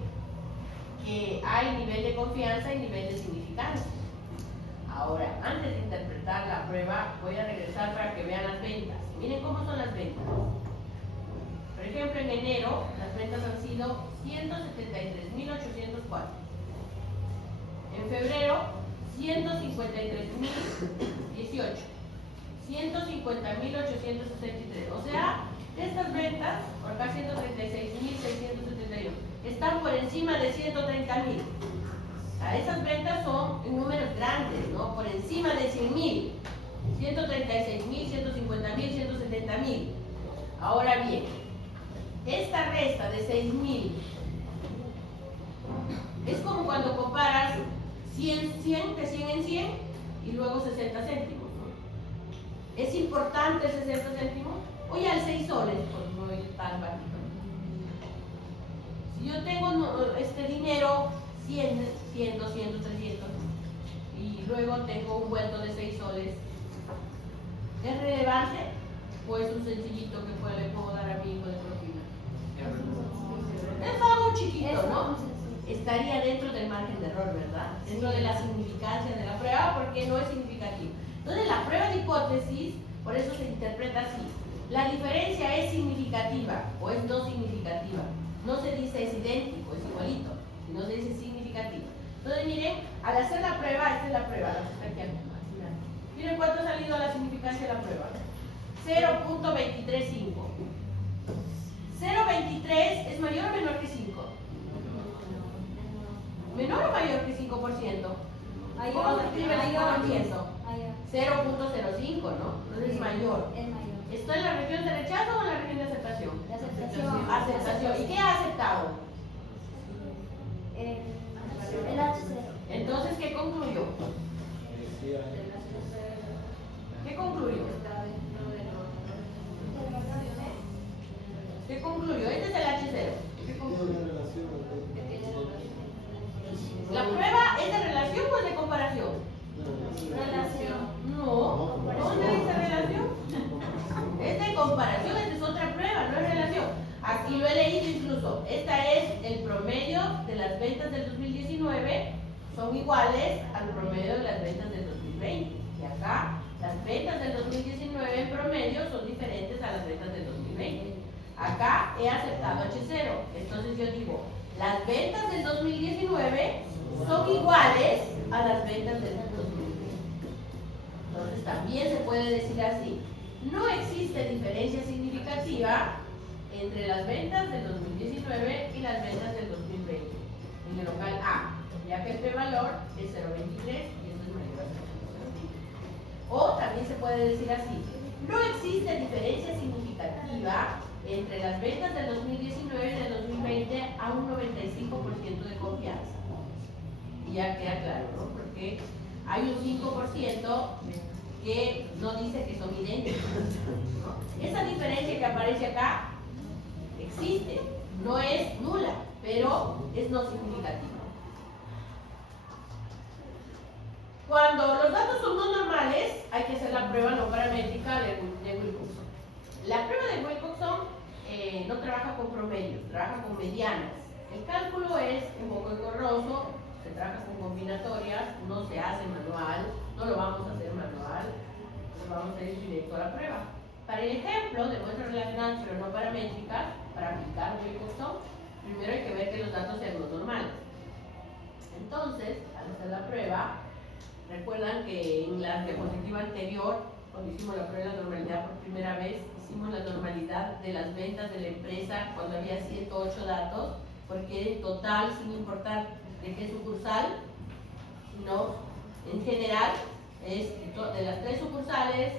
que hay nivel de confianza y nivel de significancia. Ahora, antes de interpretar la prueba, voy a regresar para que vean las ventas. Miren cómo son las ventas. Por ejemplo, en enero las ventas han sido 173.804. En febrero, 153.018. 150.863. O sea, estas ventas, por acá 136.671, están por encima de 130.000. O sea, esas ventas son en números grandes, ¿no? Por encima de 100.000. 136.000, 150.000, 170.000. Ahora bien, esta resta de 6.000 es como cuando comparas 100, 100, de 100 en 100 y luego 60 céntimos, ¿no? ¿Es importante el 60 céntimos? O ya el 6 soles, pues no es tan bajito. Si yo tengo este dinero 100, 100, 200, 300 y luego tengo un vuelto de 6 soles, ¿es relevante? ¿O es un sencillito que le puedo dar a mi hijo de propina? Es algo chiquito, ¿no? Estaría dentro del margen de error, ¿verdad? Dentro de la significancia de la prueba, porque no es significativo. Entonces, la prueba de hipótesis, por eso se interpreta así. La diferencia es significativa o es no significativa. No se dice es idéntico, es igualito, sino se dice significativo. Entonces, miren, al hacer la prueba, esta es la prueba, la que está aquí al final. Miren cuánto ha salido la significancia de la prueba. 0.235. 0.23 es mayor o menor que 5. ¿Menor o mayor que 5%? ¿Cómo se escribe el 5%? 0.05, ¿no? Entonces es mayor. ¿Está en la región de rechazo o en la región de aceptación? De aceptación. Aceptación. ¿Y qué ha aceptado? El H0. Entonces, ¿qué concluyó? ¿Qué concluyó? ¿Qué concluyó? Este es el H0. ¿Qué concluyó? ¿La prueba es de relación o es de comparación? Relación. No. ¿Dónde dice relación? Es de comparación, esta es otra prueba, no es relación. Aquí lo he leído incluso. Esta es el promedio de las ventas del 2019, son iguales al promedio de las ventas del 2020. Y acá, las ventas del 2019 en promedio son diferentes a las ventas del 2020. Acá he aceptado H0. Entonces yo digo, las ventas del 2019 son iguales a las ventas del 2020. Entonces también se puede decir así. No existe diferencia significativa entre las ventas del 2019 y las ventas del 2020 en el local A, ya que este valor es 0.23 y esto es mayor a 0.05. O también se puede decir así. No existe diferencia significativa entre las ventas del 2019 y del 2020 a un 95% de confianza. Y ya queda claro, ¿no? Porque hay un 5% que no dice que son idénticos, ¿no? Esa diferencia que aparece acá existe, no es nula, pero es no significativa. Cuando los datos son no normales, hay que hacer la prueba no paramétrica de Wilcoxon. La prueba de Wilcoxon no trabaja con promedios, trabaja con medianas. El cálculo es un poco engorroso, se trabaja con combinatorias, no se hace manual, no lo vamos a hacer manual, lo vamos a ir directo a la prueba. Para el ejemplo de muestras relacionadas pero no paramétricas, para aplicar Wilcoxon, primero hay que ver que los datos sean los normales. Entonces, al hacer la prueba, recuerdan que en la diapositiva anterior, cuando hicimos la prueba de la normalidad por primera vez, hicimos la normalidad de las ventas de la empresa cuando había 108 datos, porque en total, sin importar de qué sucursal, sino en general, es de las 3 sucursales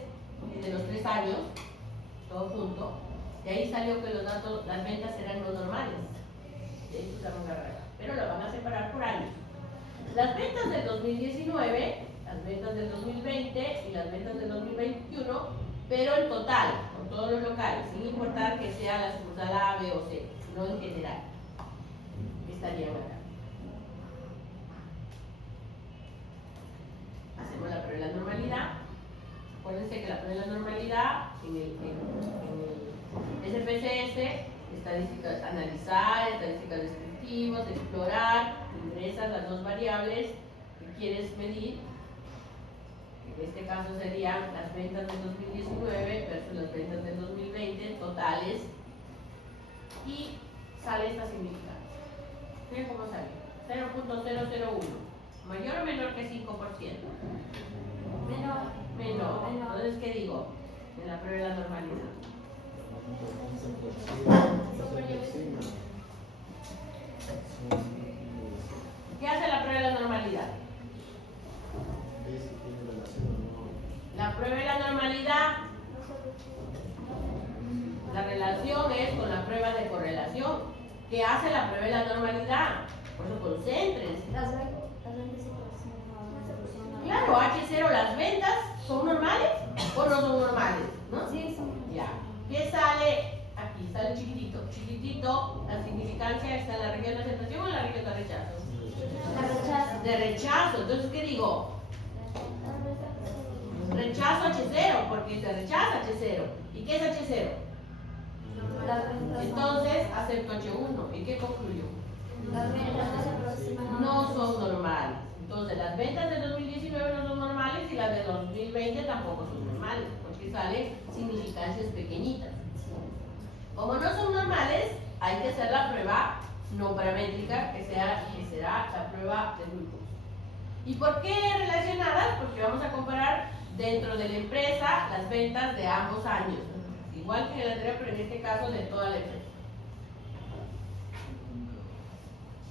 y de los 3 años, todo junto, de ahí salió que los datos, las ventas eran no normales. De ahí usamos la regla, pero lo van a separar por años. Las ventas del 2019, las ventas del 2020 y las ventas del 2021, pero en total, con todos los locales, sin importar que sea la sucursal A, B o C, sino en general, estarían acá. Hacemos la prueba de la normalidad. Acuérdense que la prueba de la normalidad en el SPSS, estadísticas, analizar, estadísticas descriptivas, explorar, ingresas las dos variables que quieres medir. En este caso serían las ventas del 2019 versus las ventas del 2020 totales y sale esta significancia. Miren cómo sale: 0.001, mayor o menor que 5%. Menor. Entonces, ¿qué digo? En la prueba de la normalidad. ¿Qué hace la prueba de la normalidad? La prueba de la normalidad, la relación es con la prueba de correlación. ¿Qué hace la prueba de la normalidad? Por eso concéntrense. Las ventas se aproximan. Claro, H0, las ventas son normales o no son normales, ¿no? Sí, son. Ya. ¿Qué sale aquí? Sale chiquitito. Chiquitito, la significancia está en la región de aceptación o en la región de rechazo. De rechazo. Entonces, ¿qué digo? Rechazo H0, porque se rechaza H0. ¿Y qué es H0? Entonces, acepto H1. ¿Y qué concluyo? Las ventas se aproximan. No son normales. Entonces, las ventas del 2019 no son normales y las del 2020 tampoco son normales, porque salen significancias pequeñitas. Como no son normales, hay que hacer la prueba no paramétrica, que será la prueba de Wilcoxon. ¿Y por qué relacionadas? Porque vamos a comparar dentro de la empresa las ventas de ambos años, igual que en el anterior, pero en este caso de toda la empresa.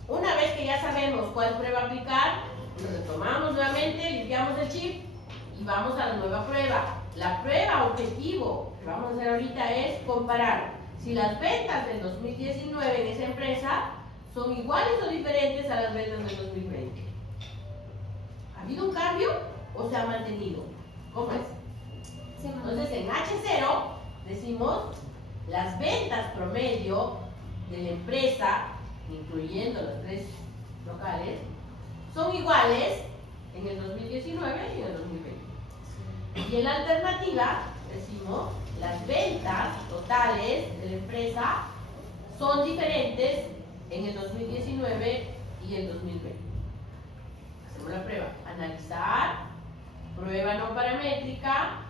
Una vez que ya sabemos cuál prueba aplicar, nos retomamos nuevamente, limpiamos el chip y vamos a la nueva prueba. La prueba objetivo que vamos a hacer ahorita es comparar si las ventas del 2019 en esa empresa son iguales o diferentes a las ventas del 2020. ¿Ha habido un cambio o se ha mantenido? ¿Cómo es? Entonces en H0 decimos las ventas promedio de la empresa, incluyendo los 3 locales, son iguales en el 2019 y en el 2020. Y en la alternativa decimos las ventas totales de la empresa son diferentes en el 2019 y el 2020. Hacemos la prueba. Analizar, prueba no paramétrica,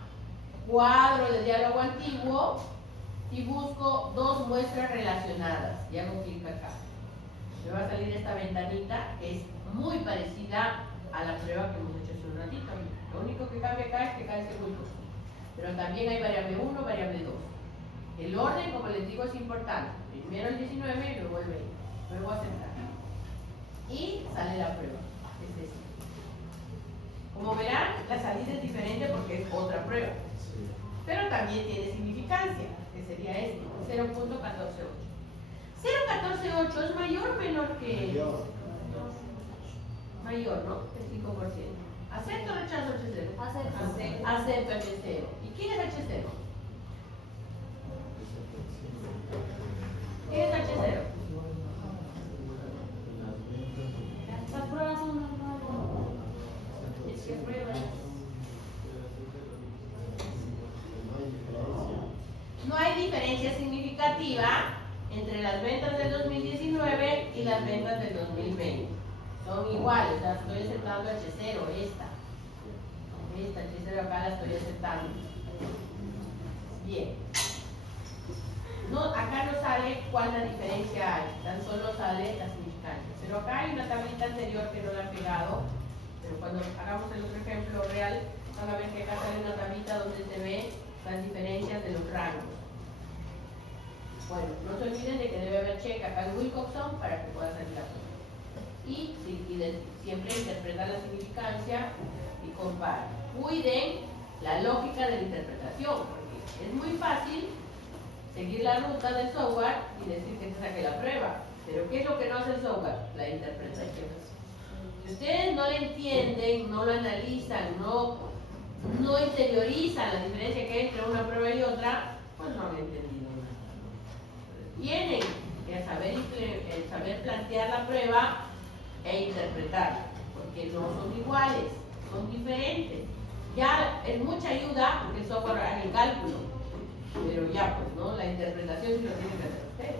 cuadro de diálogo antiguo y busco 2 muestras relacionadas y hago clic acá. Me va a salir esta ventanita que es muy parecida a la prueba que hemos hecho hace un ratito. Lo único que cambia acá es que acá es el Wilcoxon. Pero también hay variable 1, variable 2. El orden, como les digo, es importante. Primero el 19 y luego el 20. Luego aceptar. Y sale la prueba. Es esta. Como verán, la salida es diferente porque es otra prueba. pero también tiene significancia, que sería este, 0.148. 0.148 es mayor o menor que mayor, ¿no? El 5%. ¿Acepto o rechazo H0? Acepto. Acepto H0. ¿Y quién es H0? ¿Quién es H0? Las pruebas son normales. Es que pruebas. No hay diferencia significativa entre las ventas del 2019 y las ventas del 2020. Son iguales, o sea, estoy aceptando H0, esta H0 acá la estoy aceptando. Bien. No, acá no sale cuál la diferencia hay, tan solo sale la significancia. Pero acá hay una tablita anterior que no la he pegado, pero cuando hagamos el otro ejemplo real, van a ver que acá sale una tablita donde se ve las diferencias de los rangos. Bueno, no se olviden de que debe haber check acá en Wilcoxon para que pueda salir la prueba. Y siempre interpretar la significancia y comparar. Cuiden la lógica de la interpretación, porque es muy fácil seguir la ruta del software y decir que se saque la prueba. Pero ¿qué es lo que no hace el software? La interpretación. Si ustedes no le entienden, no lo analizan, no interiorizan la diferencia que hay entre una prueba y otra, pues no han entendido nada. Tienen que saber plantear la prueba e interpretarla, porque no son iguales, son diferentes. Ya es mucha ayuda que el software haga el cálculo, pero ya pues, ¿no? La interpretación sí lo tienen que hacer ustedes.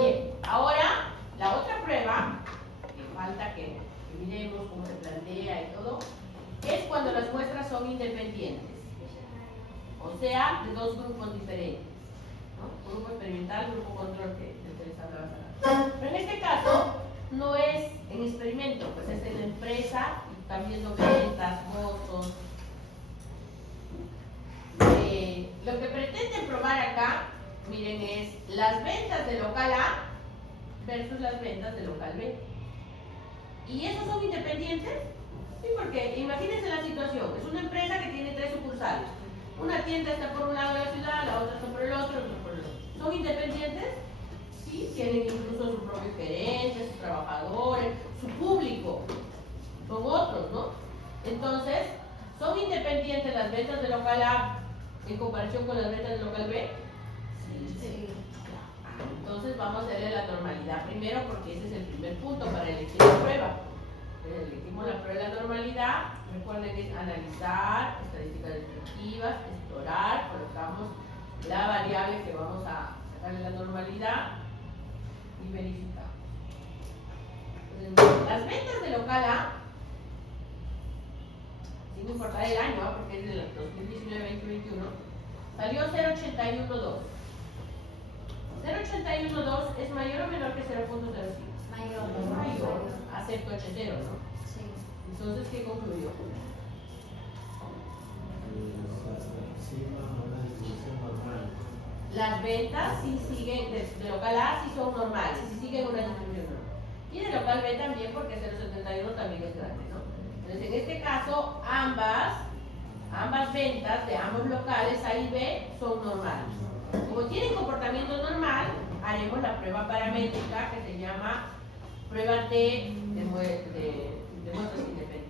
Bien, ahora la otra prueba, que falta que miremos cómo se plantea y todo, es cuando las muestras son independientes, o sea, de dos grupos diferentes, ¿no? Grupo experimental, grupo control, que ustedes hablaban. Pero en este caso, no es en experimento, pues es en la empresa, y están viendo ventas, costos. Lo que pretenden probar acá, miren, es las ventas de local A versus las ventas de local B. ¿Y esos son independientes? Sí, porque imagínense la situación, es una empresa que tiene 3 sucursales. Una tienda está por un lado de la ciudad, la otra está por el otro, otra por el otro. ¿Son independientes? Sí, tienen incluso su propio gerente, sus trabajadores, su público. Son otros, ¿no? Entonces, ¿son independientes las ventas de local A en comparación con las ventas de local B? Sí. Entonces vamos a hacerle la normalidad primero, porque ese es el primer punto para elegir la prueba. Elegimos la prueba de la normalidad. Recuerden que es analizar, estadísticas descriptivas, explorar, colocamos la variable que vamos a sacarle la normalidad y verificamos. Entonces, las ventas de local A, sin importar el año, porque es del 2019-2021, salió 0.812. 0.812 es mayor o menor que 0.05. Mayor. Acepto H0, ¿no? Sí. Entonces, ¿qué concluyó? Las ventas sí siguen, de local A sí son normales, sí siguen una distribución normal. Y de local B también, porque 0.71 también es grande, ¿no? Entonces, en este caso, ambas ventas de ambos locales A y B son normales. Como tienen comportamiento normal, haremos la prueba paramétrica que se llama prueba de muestras independientes.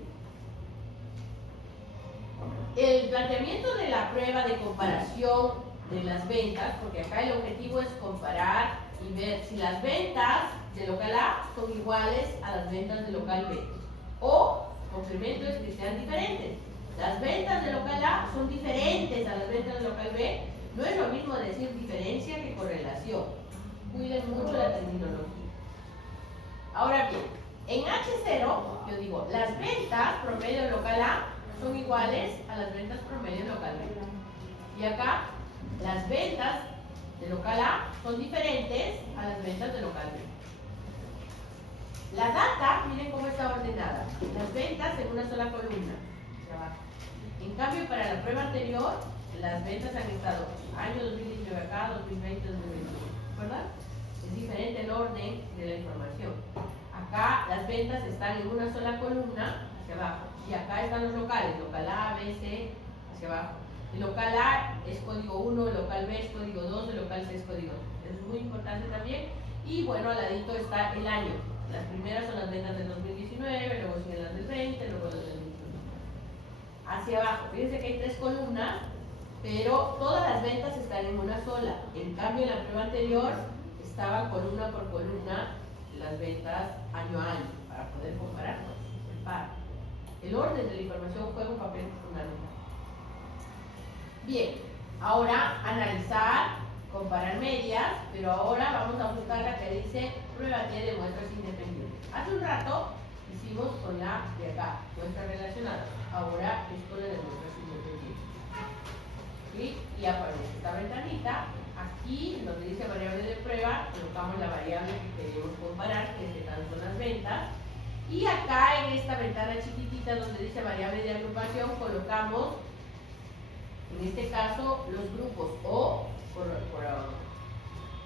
El planteamiento de la prueba de comparación de las ventas, porque acá el objetivo es comparar y ver si las ventas de local A son iguales a las ventas de local B, o complemento es que sean diferentes. Las ventas de local A son diferentes a las ventas de local B. No es lo mismo decir diferencia que correlación. Cuiden mucho la terminología. Ahora bien, en H0, yo digo, las ventas promedio de local A son iguales a las ventas promedio de local B. Y acá, las ventas de local A son diferentes a las ventas de local B. La data, miren cómo está ordenada. Las ventas en una sola columna. En cambio, para la prueba anterior, las ventas han estado año 2019 acá, 2020, 2021, ¿verdad? Es diferente el orden de la información. Acá las ventas están en una sola columna, hacia abajo. Y acá están los locales, local A, B, C, hacia abajo. El local A es código 1, el local B es código 2, el local C es código 2. Es muy importante también. Y bueno, al ladito está el año. Las primeras son las ventas del 2019, luego siguen las del 20, luego las del 21. Hacia abajo, fíjense que hay 3 columnas, pero todas las ventas están en una sola. En cambio, en la prueba anterior estaban columna por columna las ventas año a año, para poder compararlas, el par. El orden de la información juega un papel fundamental. Bien, ahora analizar, comparar medias, pero ahora vamos a buscar la que dice prueba T de muestras independientes. Hace un rato hicimos con la de acá, muestras relacionadas. Ahora es con la de muestras independientes. ¿Sí? Y aparece esta ventanita. Aquí, donde dice variable de prueba, colocamos la variable que queremos comparar, que en este caso son las ventas. Y acá en esta ventana chiquitita donde dice variable de agrupación, colocamos, en este caso, los grupos o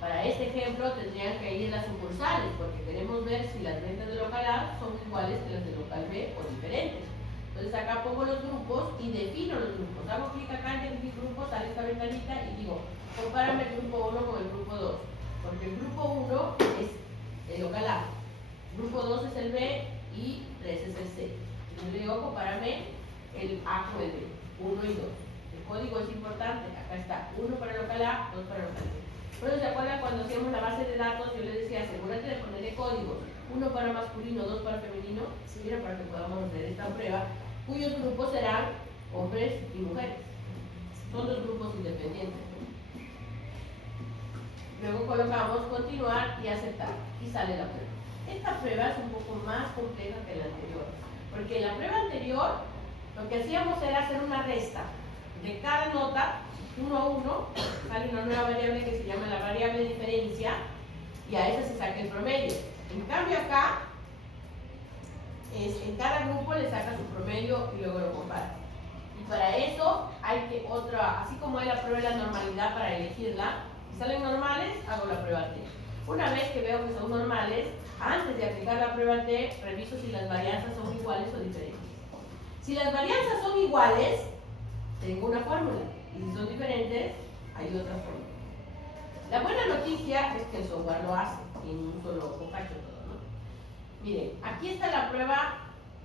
para este ejemplo tendrían que ir las sucursales, porque queremos ver si las ventas de local A son iguales que las de local B o diferentes. Entonces acá pongo los grupos y defino los grupos. Hago clic acá en definir grupos, sale esta ventanita y digo, compárame el grupo 1 con el grupo 2. Porque el grupo 1 es el local A, el grupo 2 es el B y 3 es el C. Entonces le digo, compárame el A con el B, 1 y 2. El código es importante, acá está, 1 para local A, 2 para local B. Bueno, ¿se acuerdan cuando hacíamos la base de datos? Yo les decía, asegúrate de ponerle códigos, 1 para masculino, 2 para femenino, mira, para que podamos hacer esta prueba, cuyos grupos serán hombres y mujeres. Son dos grupos independientes. Luego colocamos continuar y aceptar y sale la prueba. Esta prueba es un poco más compleja que la anterior, porque en la prueba anterior lo que hacíamos era hacer una resta de cada nota, 1 a 1, sale una nueva variable que se llama la variable diferencia y a esa se saca el promedio. En cambio acá, en cada grupo le saca su promedio y luego lo compara. Y para eso hay que así como hay la prueba de la normalidad para elegirla, si salen normales, hago la prueba T. Una vez que veo que son normales, antes de aplicar la prueba T, reviso si las varianzas son iguales o diferentes. Si las varianzas son iguales, tengo una fórmula. Y si son diferentes, hay otra fórmula. La buena noticia es que el software lo hace en un solo cacho todo, ¿no? Miren, aquí está la prueba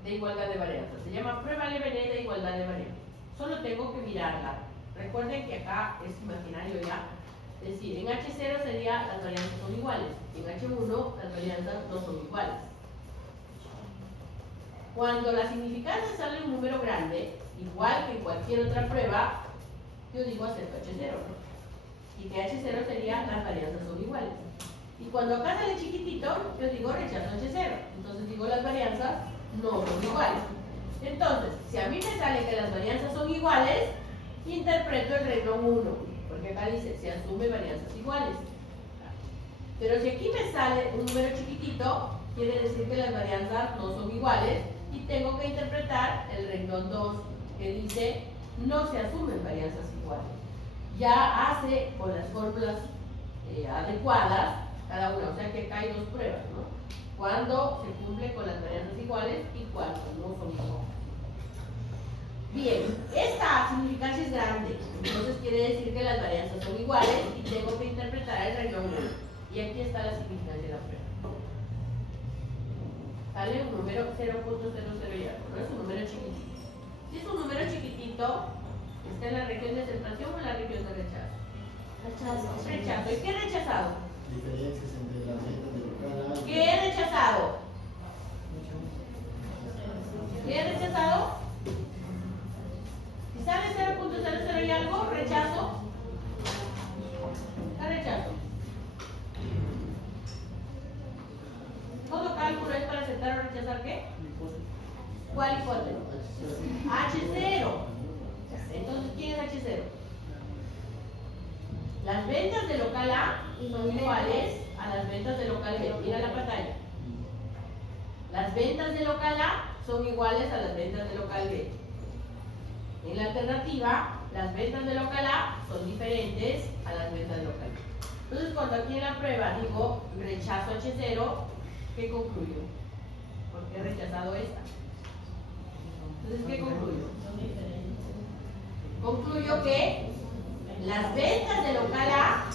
de igualdad de varianzas. Se llama prueba LBN de igualdad de varianzas. Solo tengo que mirarla. Recuerden que acá es imaginario ya. Es decir, en H0 sería las varianzas son iguales. En H1 las varianzas no son iguales. Cuando la significancia sale un número grande, igual que en cualquier otra prueba, yo digo acepto H0, ¿no? Y que H0 sería las varianzas son iguales. Y cuando acá sale chiquitito, yo digo rechazo H0. Entonces digo las varianzas no son iguales. Entonces, si a mí me sale que las varianzas son iguales, interpreto el renglón 1, porque acá dice se asume varianzas iguales. Pero si aquí me sale un número chiquitito, quiere decir que las varianzas no son iguales y tengo que interpretar el renglón 2, que dice no se asumen varianzas iguales. Ya hace con las fórmulas adecuadas cada una, o sea que acá hay dos pruebas, ¿no? Cuando se cumple con las varianzas iguales y cuando no son iguales. Bien, esta significancia es grande, entonces quiere decir que las varianzas son iguales y tengo que interpretar el renglón 1. Y aquí está la significancia de la prueba. Sale un número 0.00 y algo, ¿no? Es un número chiquitito. Si es un número chiquitito, ¿está en la región de aceptación o en la región de rechazo? Rechazo. Rechazo. ¿Y qué he rechazado? Diferencias entre las ventas de local A. ¿Qué he rechazado? ¿Qué he rechazado? Si sale 0.00 y algo, rechazo. ¿Qué rechazo? ¿Todo cálculo es para aceptar o rechazar qué? ¿Cuál hipótesis? H0. Entonces, ¿quién es H0? Las ventas de local A son iguales a las ventas de local B. Mira la pantalla. Las ventas de local A son iguales a las ventas de local B. En la alternativa, las ventas de local A son diferentes a las ventas de local B. Entonces, cuando aquí en la prueba digo rechazo H0, ¿qué concluyo? ¿Por qué he rechazado esta? Entonces, ¿qué concluyo? Concluyo que las ventas de local A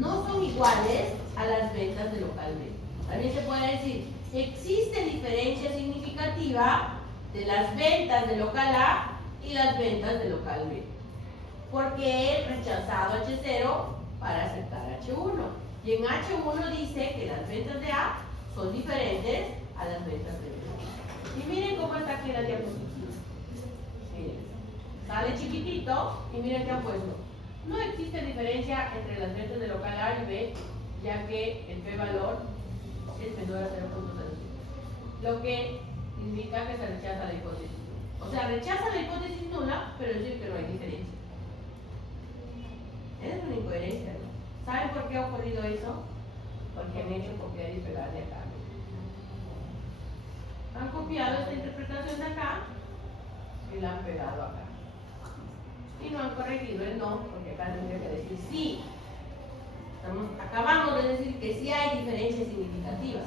no son iguales a las ventas de local B. También se puede decir, existe diferencia significativa de las ventas de local A y las ventas de local B, porque he rechazado H0 para aceptar H1. Y en H1 dice que las ventas de A son diferentes a las ventas de B. Y miren cómo está aquí la diapositiva. Miren, sale chiquitito y miren qué han puesto. No existe diferencia entre las ventas de local A y B, ya que el P-valor es menor a 0.05. Lo que indica que se rechaza la hipótesis. O sea, rechaza la hipótesis nula, pero dice que no hay diferencia. Es una incoherencia, ¿no? ¿Saben por qué ha ocurrido eso? Porque han hecho copiar y pegar de acá. Han copiado esta interpretación de acá y la han pegado acá. Y no han corregido el no, porque acá tendría que decir sí. Acabamos de decir que sí hay diferencias significativas.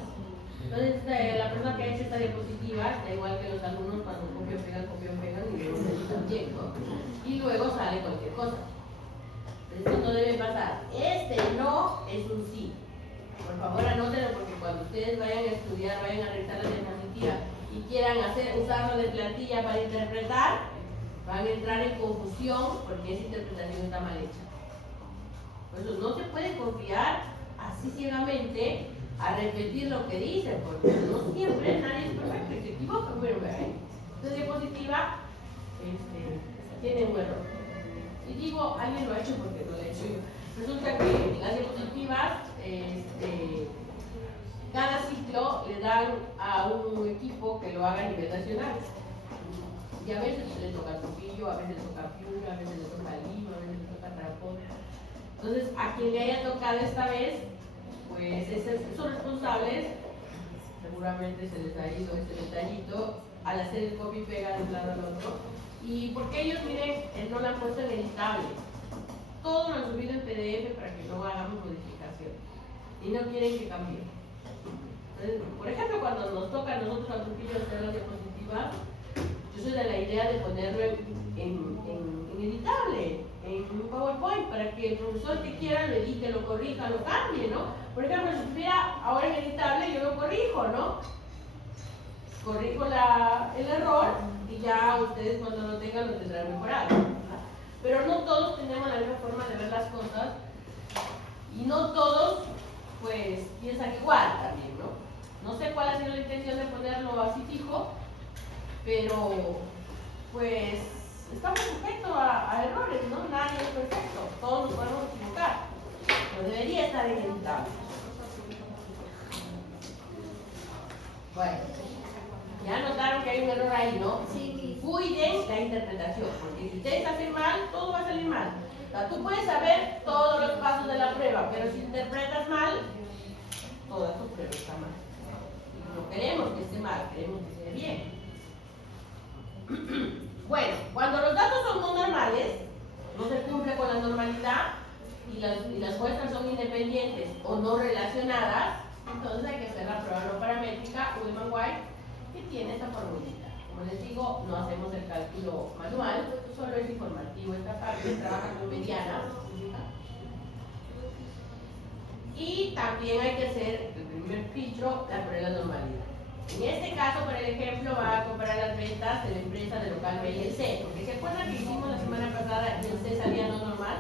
Entonces, la persona que ha hecho esta diapositiva está igual que los alumnos cuando copian, pegan y luego se editan bien, ¿no? Y luego sale cualquier cosa. Entonces, eso no debe pasar. Este no es un sí. Por favor, anótenlo porque cuando ustedes vayan a estudiar, vayan a revisar la diapositiva y quieran usarlo de plantilla para interpretar, van a entrar en confusión porque esa interpretación está mal hecha. Por eso no se puede confiar así ciegamente a repetir lo que dicen, porque no siempre nadie es perfecto y se equivoca. Bueno, vean, esta diapositiva tiene un error. Y digo, alguien lo ha hecho porque no lo he hecho yo. Resulta que en las diapositivas, cada ciclo le dan a un equipo que lo haga a nivel nacional. Y a veces le toca Trujillo, a veces le toca Piura, a veces le toca Lima, a veces le toca Tarapón. Entonces, a quien le haya tocado esta vez, pues esos responsables, seguramente se les ha ido ese detallito al hacer el copy y pega de un lado al otro. Y porque ellos, miren, no lo han puesto en editable. Todo lo han subido en PDF para que no hagamos modificación. Y no quieren que cambie. Entonces, por ejemplo, cuando nos toca a nosotros a Trujillo hacer las diapositivas, yo soy de la idea de ponerlo en editable, en un PowerPoint, para que el profesor que quiera lo edite, lo corrija, lo cambie, ¿no? Por ejemplo, si estuviera ahora en editable, yo lo corrijo, ¿no? Corrijo el error y ya ustedes cuando lo tengan lo tendrán mejorado, ¿no? Pero no todos tenemos la misma forma de ver las cosas y no todos, pues, piensan igual también, ¿no? No sé cuál ha sido la intención de ponerlo así fijo, pero, pues, estamos sujetos a errores, ¿no? Nadie es perfecto, todos nos podemos equivocar, pero debería estar en editable. Bueno, ya notaron que hay un error ahí, ¿no? Sí. Cuiden la interpretación, porque si ustedes hacen mal, todo va a salir mal. O sea, tú puedes saber todos los pasos de la prueba, pero si interpretas mal, toda tu prueba está mal. Y no queremos que esté mal, queremos que esté bien. Bueno, cuando los datos son no normales, no se cumple con la normalidad y las muestras son independientes o no relacionadas, entonces hay que hacer la prueba no paramétrica Ullmann-White, que tiene esta formulita. Como les digo, no hacemos el cálculo manual, solo es informativo esta parte, trabaja con medianas. Y también hay que hacer el primer filtro, la prueba de normalidad. En este caso, por el ejemplo, va a comparar las ventas de la empresa del local B y el C, porque se acuerdan que hicimos la semana pasada y el C salía no normal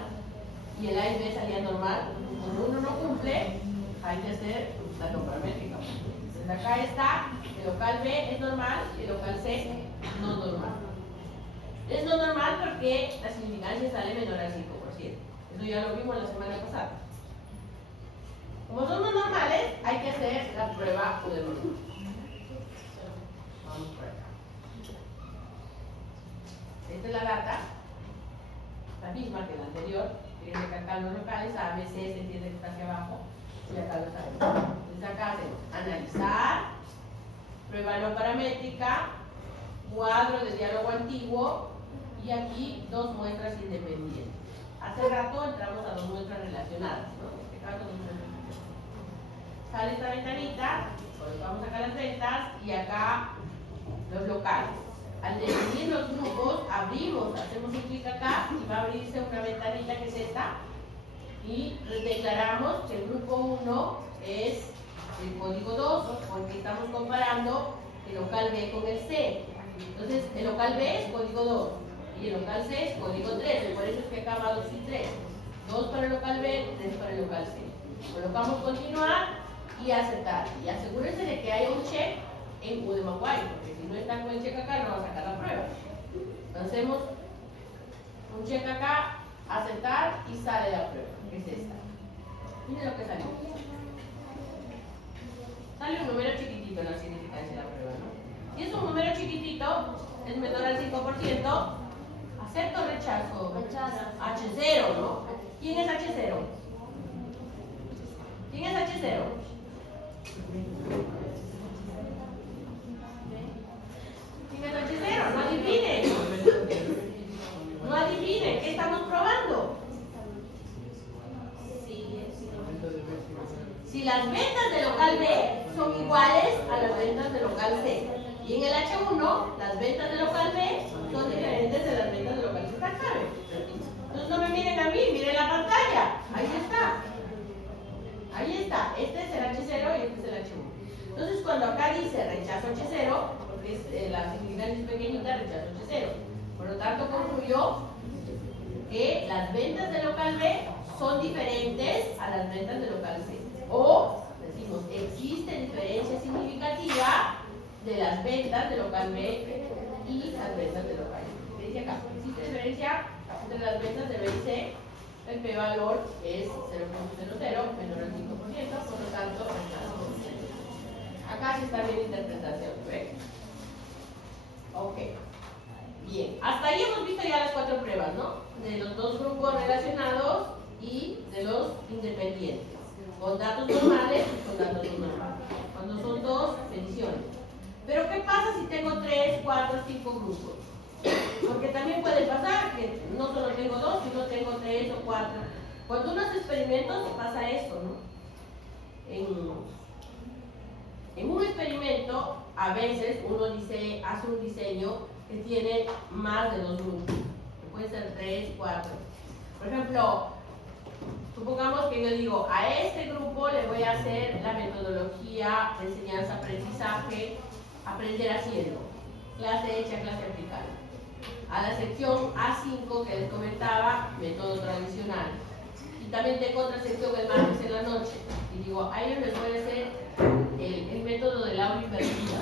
y el A y B salía normal. Cuando uno no cumple, hay que hacer la no paramétrica. Entonces acá está, el local B es normal y el local C no normal. Es no normal porque la significancia sale menor al 5%. Eso ya lo vimos la semana pasada. Como son no normales, hay que hacer la prueba Ullmann. Vamos por acá. Esta es la data, la misma que la anterior. Fíjense que acá los locales A, B, C se entiende que está hacia abajo y acá lo sabemos. Entonces acá hacemos analizar, prueba no paramétrica, cuadro de diálogo antiguo y aquí dos muestras independientes. Hace rato entramos a dos muestras relacionadas, ¿no? En este caso dos muestras independientes. Sale esta ventanita, colocamos acá las ventas y acá los locales. Al definir un clic acá y va a abrirse una ventanita que es esta. Y declaramos que el grupo 1 es el código 2, porque estamos comparando el local B con el C. Entonces, el local B es código 2 y el local C es código 3. Por eso es que acá va 2 y 3. 2 para el local B, 3 para el local C. Colocamos continuar y aceptar. Y asegúrense de que haya un check en U de Maguire, porque si no está con el check acá, no va a sacar la prueba. Entonces, hacemos un check acá, aceptar y sale la prueba, que es esta. Miren lo que salió. Sale un número chiquitito en la significancia de la prueba, ¿no? Si es un número chiquitito, es menor al 5%, acepto o rechazo. Rechazo. H0, ¿no? ¿Quién es H0? ¿Quién es H0? ¿Quién es H0? No adivinen. No adivinen. ¿Qué estamos probando? Si las ventas de local B son iguales a las ventas de local C. Y en el H1, las ventas de local B son diferentes de las ventas de local C. ¿Está claro? Entonces no me miren a mí, miren la pantalla. Ahí está. Ahí está. Este es el H0 y este es el H1. Entonces cuando acá dice rechazo H0, porque es, la significancia es pequeñita, rechazo H0. Por lo tanto, concluyó que las ventas de local B son diferentes a las ventas de local C. O decimos, existe diferencia significativa de las ventas de local B y las ventas de local C. ¿Qué dice acá? Existe diferencia entre las ventas de B y C. El p-valor es 0.00 menor al 5%, por lo tanto, rechazo. Acá sí está bien la interpretación, ¿ve? Ok. Bien, hasta ahí hemos visto ya las 4 pruebas, ¿no? De los 2 grupos relacionados y de los independientes. Con datos normales y con datos no normales. Cuando son 2, mediciones. Pero ¿qué pasa si tengo 3, 4, 5 grupos? Porque también puede pasar que no solo tengo 2, sino tengo 3 o 4. Cuando uno hace experimentos pasa esto, ¿no? En un experimento, a veces uno hace un diseño que tiene más de 2 grupos. Puede ser 3, 4. Por ejemplo, supongamos que yo digo, a este grupo le voy a hacer la metodología de enseñanza-aprendizaje, aprender haciendo, clase hecha, clase aplicada. A la sección A5 que les comentaba, método tradicional. Y también tengo otra sección el martes en la noche. Y digo, a ellos les voy a hacer el método del aula invertida.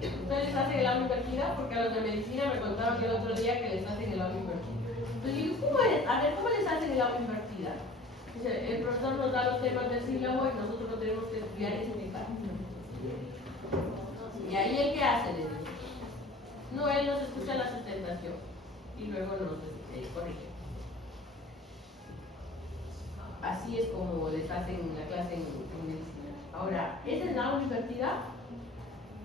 ¿Ustedes les hacen el aula invertida? Porque a los de medicina me contaron el otro día que les hacen el aula invertida. Entonces digo, ¿cómo les hacen el aula invertida? Dice, el profesor nos da los temas del sílabo y nosotros lo tenemos que estudiar y explicar. Y ahí el que hace, les dice. No, él nos escucha la sustentación y luego nos corrige. Así es como les hacen la clase en medicina. Ahora, ¿esa es la aula invertida?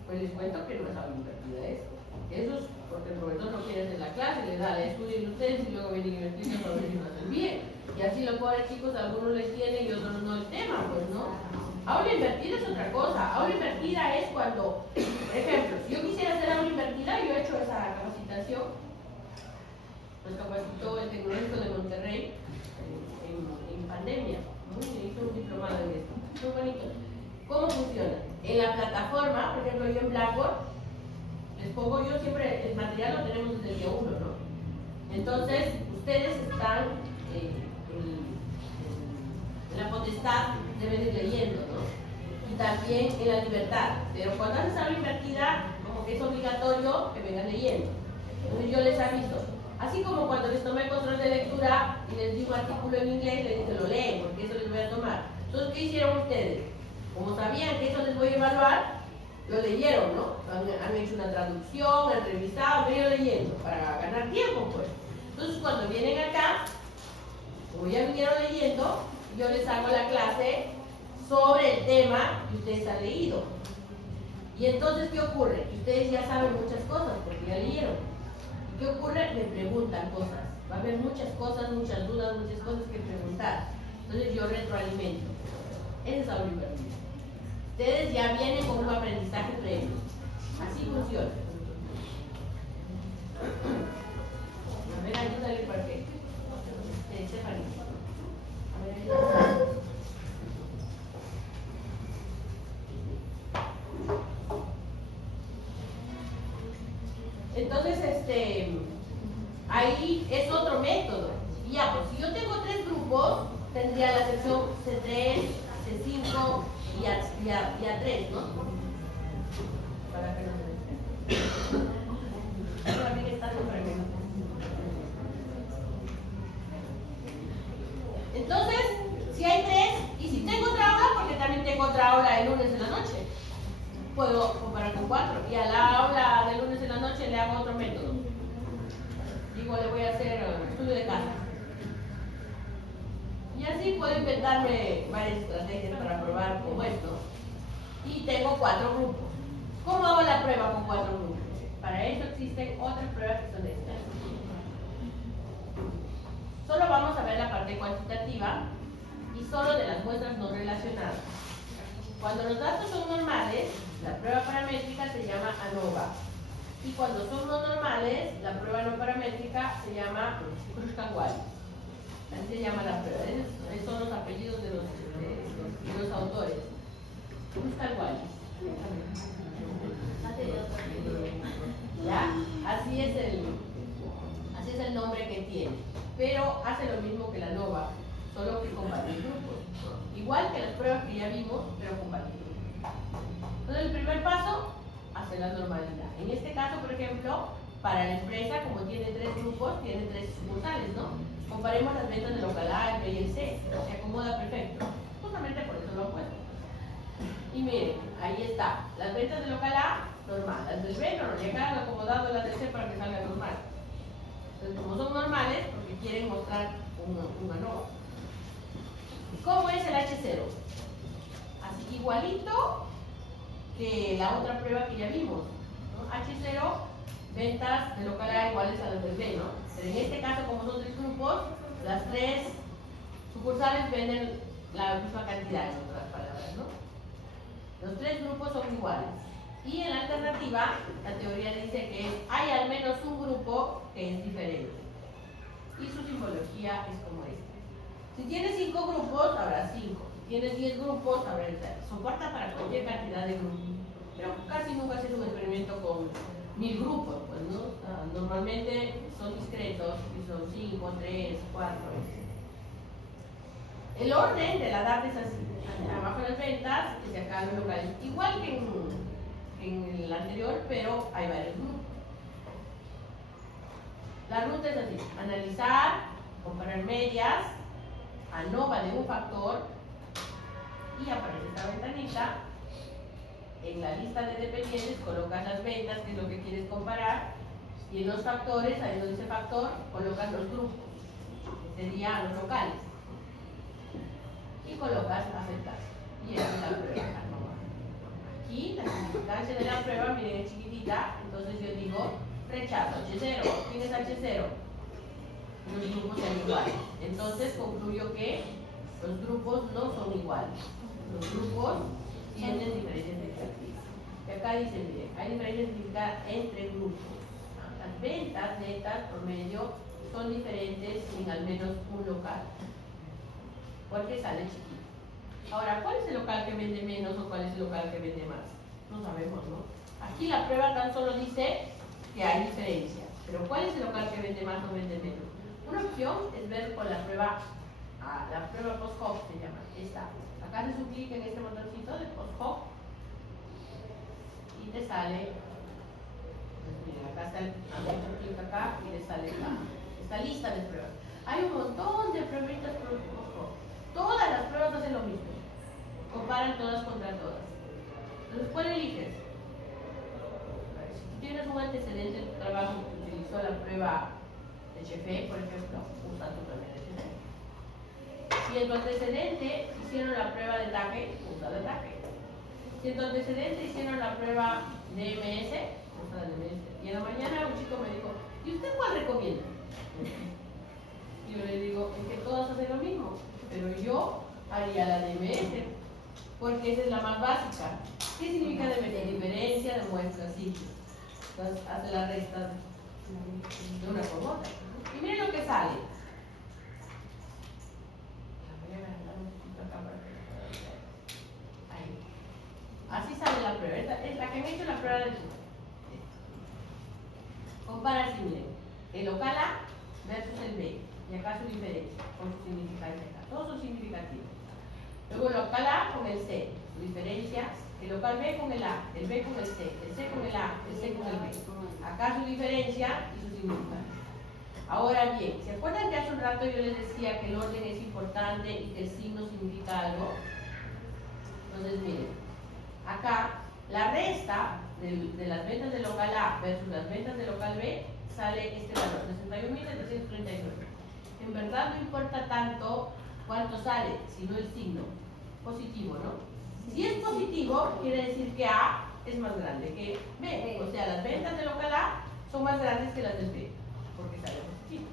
Pues les cuento que no es aula invertida eso es porque el profesor no quiere hacer la clase, les da, estudien ustedes y luego vienen y me explican para ver si lo hacen bien. Y así lo pobres chicos, algunos les tienen y otros no el tema, pues no. Aula invertida es otra cosa. Aula invertida es cuando, por ejemplo, si yo quisiera hacer aula invertida, yo he hecho esa capacitación. Nos capacitó el Tecnológico de Monterrey en pandemia, ¿no? Y hizo un diplomado en esto. Muy bonito. ¿Cómo funciona? En la plataforma, por ejemplo, yo en Blackboard, les pongo, yo siempre, el material lo tenemos desde el día 1, ¿no? Entonces, ustedes están en la potestad de venir leyendo, ¿no? Y también en la libertad. Pero cuando haces aula invertida, como que es obligatorio que vengan leyendo. Entonces yo les aviso. Así como cuando les tomé control de lectura y les di un artículo en inglés, les dije, lo leen, porque eso les voy a tomar. Entonces, ¿qué hicieron ustedes? Como sabían que eso les voy a evaluar, lo leyeron, ¿no? Han hecho una traducción, han revisado, han venido leyendo para ganar tiempo, pues. Entonces, cuando vienen acá, como ya vinieron leyendo, yo les hago la clase sobre el tema que ustedes han leído. Y entonces, ¿qué ocurre? Ustedes ya saben muchas cosas porque ya leyeron. ¿Y qué ocurre? Me preguntan cosas. Va a haber muchas cosas, muchas dudas, muchas cosas que preguntar. Entonces, yo retroalimento. Esa es aula invertida. Ustedes ya vienen con un aprendizaje previo. Así funciona. A ver, ayúdale. Entonces, ahí es otro método. Y ya, pues si yo tengo 3 grupos, tendría la sección C3, C5 y A3, ¿no? Para que no se despegue. También está para que no. Entonces, si hay 3, y si tengo otra aula, porque también tengo otra aula el lunes en la noche, puedo comparar con 4. Y a la aula del lunes en la noche le hago otro método. Digo, le voy a hacer estudio de casa. Y así puedo inventarme varias estrategias para probar como esto. Y tengo 4 grupos. ¿Cómo hago la prueba con 4 grupos? Para eso existen otras pruebas que son estas. Solo vamos a ver la parte cuantitativa y solo de las muestras no relacionadas. Cuando los datos son normales, la prueba paramétrica se llama ANOVA. Y cuando son no normales, la prueba no paramétrica se llama Kruskal-Wallis. Así se llama la prueba. Esos son los apellidos de los autores. Kruskal-Wallis. ¿Ya? Así es el nombre que tiene. Pero hace lo mismo que la ANOVA, solo que comparte grupos. Igual que las pruebas que ya vimos, pero comparte grupos. Entonces el primer paso, hacer la normalidad. En este caso, por ejemplo, para la empresa, como tiene 3 grupos, tiene 3 sucursales, ¿no? Comparemos las ventas de local A, el B y el C. Se acomoda perfecto. Justamente por eso lo he puesto. Y miren, ahí está. Las ventas de local A, normal. Las del B, no, ya quedan acomodado las del C para que salga normal. Entonces, como son normales, porque quieren mostrar una ANOVA. ¿Cómo es el H0? Así igualito que la otra prueba que ya vimos, ¿no? H0, ventas de local A iguales a las del B, ¿no? Pero en este caso, como son 3 grupos, las 3 sucursales venden la misma cantidad, en otras palabras, ¿no? Los 3 grupos son iguales. Y en la alternativa, la teoría dice que hay al menos un grupo que es diferente. Y su simbología es como esta. Si tienes 5 grupos, habrá 5. Si tienes 10 grupos, habrá 10. Soporta para cualquier cantidad de grupos. Pero casi nunca haces un experimento con 1000 grupos, pues, ¿no? Normalmente son discretos y son 5, 3, 4. El orden de la data es así. Abajo las ventas, que se acaban los locales. Igual que en el anterior, pero hay varios grupos. La ruta es así: analizar, comparar medias, ANOVA de un factor, y aparece esta ventanita. En la lista de dependientes colocas las ventas, que es lo que quieres comparar, y en los factores, ahí donde dice factor, colocas los grupos, que serían los locales, y colocas aceptar. Y esa es la prueba ANOVA. Aquí la significancia de la prueba, miren, es chiquitita, entonces yo digo rechazo, H0. ¿Quién es H0? Los grupos son iguales. Entonces concluyo que los grupos no son iguales. Los grupos tienen diferencias significativas. Y acá dice, miren, hay diferencias significativas entre grupos. Las ventas netas promedio son diferentes en al menos un local, porque sale chiquito. Ahora, ¿cuál es el local que vende menos o cuál es el local que vende más? No sabemos, ¿no? Aquí la prueba tan solo dice que hay diferencias, pero ¿cuál es el local que vende más o vende menos? Una opción es ver con la prueba post-hoc, se llama, esta. Acá haces un clic en este botoncito de post-hoc y te sale, pues miren, acá está haces un clic acá y te sale esta lista de pruebas. Hay un montón de pruebitas post-hoc. Todas las pruebas hacen lo mismo, comparan todas contra todas. Entonces, ¿cuál eliges? Si tú tienes un antecedente en tu trabajo que utilizó la prueba de Chefe, por ejemplo, usa tu prueba de Chefe. Si en tu antecedente hicieron la prueba de TACE, usa la TACE. Si en tu antecedente hicieron la prueba de MS, usa la de MS. Y en la mañana un chico me dijo, ¿y usted cuál recomienda? Y yo le digo, es que todos hacen lo mismo, pero yo haría la de MS, porque esa es la más básica. ¿Qué significa DMS? Diferencia de muestras simples. Entonces hace la resta de una por otra. Y miren lo que sale. Ahí. Así sale la prueba. Es la que han hecho la prueba de Compara así, miren, el local A versus el B, y acá su diferencia, con su significancia acá, todos son significativos. Luego el local A con el C, su diferencia, el local B con el A, el B con el C con el A, el C con el B. Acá su diferencia y su significancia. Ahora bien, ¿se acuerdan que hace un rato yo les decía que el orden es importante y que el signo significa algo? Entonces miren, acá la resta de las ventas del local A versus las ventas del local B sale este valor, 61.739. En verdad no importa tanto cuánto sale, sino el signo positivo, ¿no? Si es positivo, quiere decir que A es más grande que B, o sea, las ventas del local A son más grandes que las del B, porque sale positivo.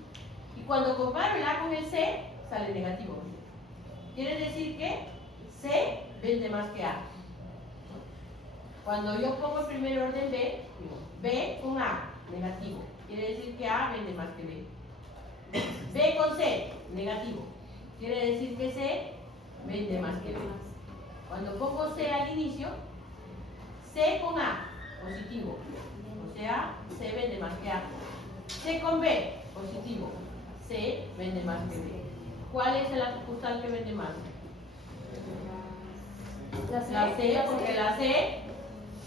Y cuando comparo el A con el C, sale negativo. Quiere decir que C vende más que A. Cuando yo pongo en primer orden B, digo B con A, negativo. Quiere decir que A vende más que B. B con C, negativo. Quiere decir que C vende más que B. Cuando pongo C al inicio, C con A, positivo. O sea, C vende más que A. C con B, positivo. C vende más que B. ¿Cuál es la sucursal que vende más? La C, porque la C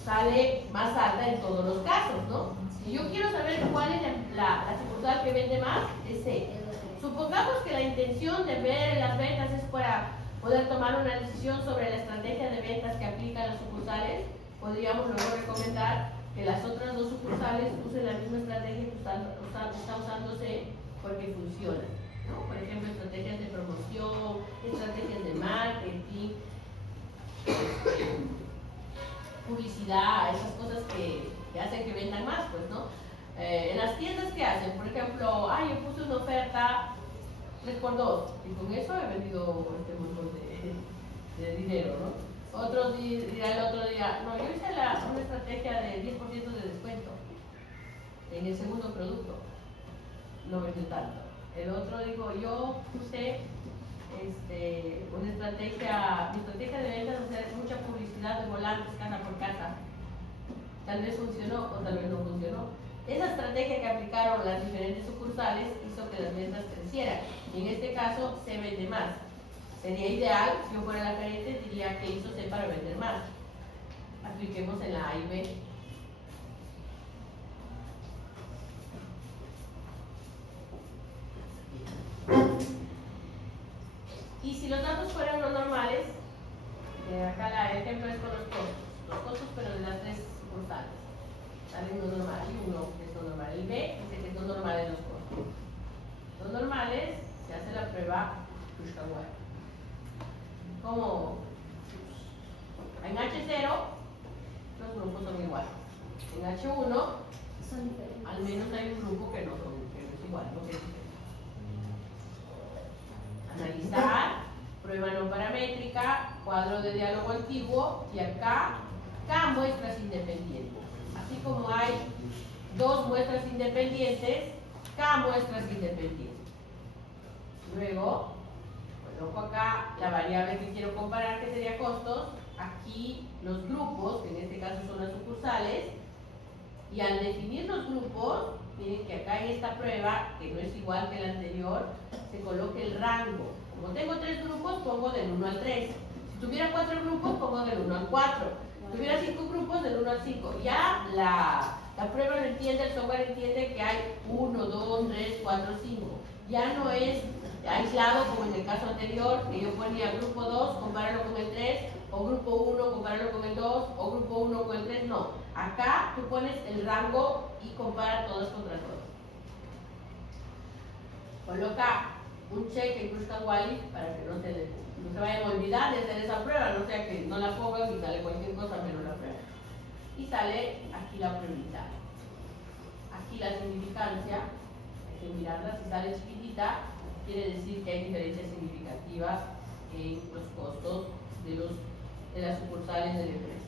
sale más alta en todos los casos, ¿no? Si yo quiero saber cuál es la sucursal que vende más, es C. Supongamos que la intención de ver las ventas es para poder tomar una decisión sobre la estrategia de ventas que aplican las sucursales. Podríamos luego recomendar que las otras dos sucursales usen la misma estrategia que está usando C porque funciona, ¿no? Por ejemplo, estrategias de promoción, estrategias de marketing, publicidad, esas cosas que hacen que vendan más, pues, ¿no? En las tiendas, ¿qué hacen? Por ejemplo, yo puse una oferta 3x2 y con eso he vendido este montón de dinero, ¿no? Otro dirá el otro día, no, yo hice una estrategia de 10% de descuento en el segundo producto, no vendió tanto. El otro dijo, yo puse una estrategia, mi estrategia de ventas es hacer mucha publicidad de volantes casa por casa. Tal vez funcionó o tal vez no funcionó. Esa estrategia que aplicaron las diferentes sucursales hizo que las ventas crecieran. Y en este caso se vende más. Sería ideal, si yo fuera la gerente, diría que hizo C para vender más. Apliquemos en la A y B. Y si los datos fueran no normales, acá el ejemplo es con los costos pero de las tres sucursales. Sale uno normal y uno que es no normal. El B dice que es no normal en los costos. Los normales se hace la prueba Kruskal-Walker. Como en H0 los grupos son iguales. En H1 Son diferentes. al menos hay un grupo que no es igual, no que es diferente. Analizar, prueba no paramétrica, cuadro de diálogo antiguo y acá K muestras independientes. Así como hay dos muestras independientes, K muestras independientes. Luego, coloco acá la variable que quiero comparar, que sería costos. Aquí los grupos, que en este caso son las sucursales. Y al definir los grupos, miren que acá en esta prueba, que no es igual que la anterior, se coloca el rango. Como tengo 3 grupos, pongo del 1 al 3. Si tuviera 4 grupos, pongo del 1 al 4. Si tuviera 5 grupos, del 1 al 5. Ya la prueba lo entiende, el software entiende que hay 1, 2, 3, 4, 5. Ya no es aislado como en el caso anterior, que yo ponía grupo 2, compáralo con el 3, o grupo 1, compáralo con el 2, o grupo 1 con el 3, no. Acá tú pones el rango y compara todas contra todas. Coloca un check en Kruskal-Walker para que no se vayan a olvidar de hacer esa prueba, no sea que no la pongan y sale cualquier cosa menos la prueba. Y sale aquí la pruebita. Aquí la significancia, hay que mirarla, si sale chiquitita, quiere decir que hay diferencias significativas en los costos de las sucursales de la empresa.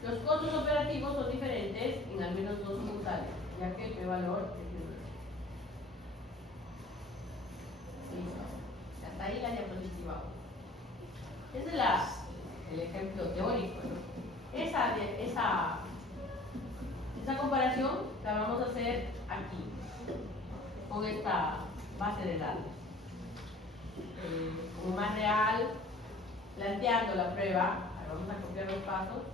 Los costos operativos son diferentes en al menos 2 sucursales, ya que el P-valor es menor. Listo. Hasta ahí la diapositiva 1. Ese es el ejemplo teórico, ¿no? Esa Esa comparación la vamos a hacer aquí, con esta base de datos. Como más real, planteando la prueba. Ahora vamos a copiar los pasos.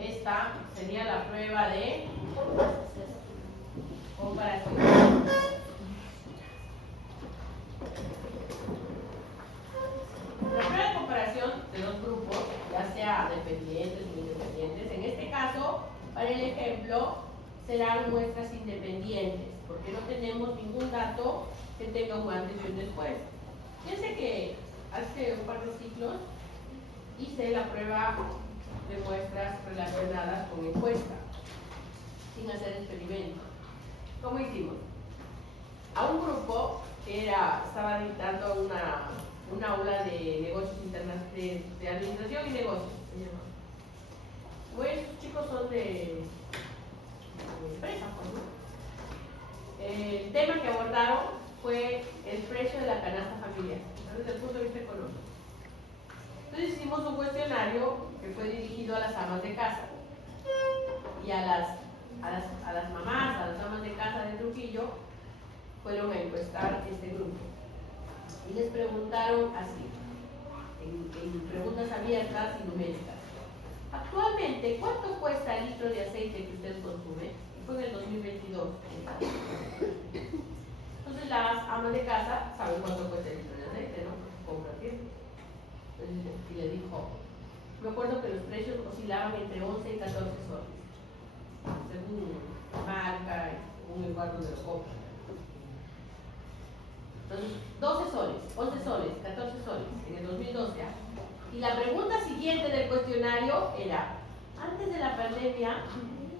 Esta sería la prueba de comparación. La prueba de comparación de dos grupos, ya sea dependientes o independientes, en este caso, para el ejemplo, serán muestras independientes, porque no tenemos ningún dato que tenga un antes y un después. Fíjense que hace un par de ciclos hice la prueba de muestras relacionadas con encuesta, sin hacer experimento. ¿Cómo hicimos? A un grupo que estaba dictando una aula de negocios internacionales, de administración y negocios, se llama. Bueno, estos chicos son de empresa, ¿no? El tema que abordaron fue el precio de la canasta familiar, desde el punto de vista económico. Entonces hicimos un cuestionario que fue dirigido a las amas de casa y a las mamás, a las amas de casa de Trujillo, fueron a encuestar este grupo. Y les preguntaron así, en preguntas abiertas y numéricas. Actualmente, ¿cuánto cuesta el litro de aceite que usted consume? Y fue en el 2022. Entonces las amas de casa saben cuánto cuesta el litro de aceite, ¿no? Compran tiempo. Y le dijo, me acuerdo que los precios oscilaban entre 11 y 14 soles, según marca y según el lugar donde lo compran. Entonces, 12 soles, 11 soles, 14 soles en el 2012. Y la pregunta siguiente del cuestionario era, antes de la pandemia,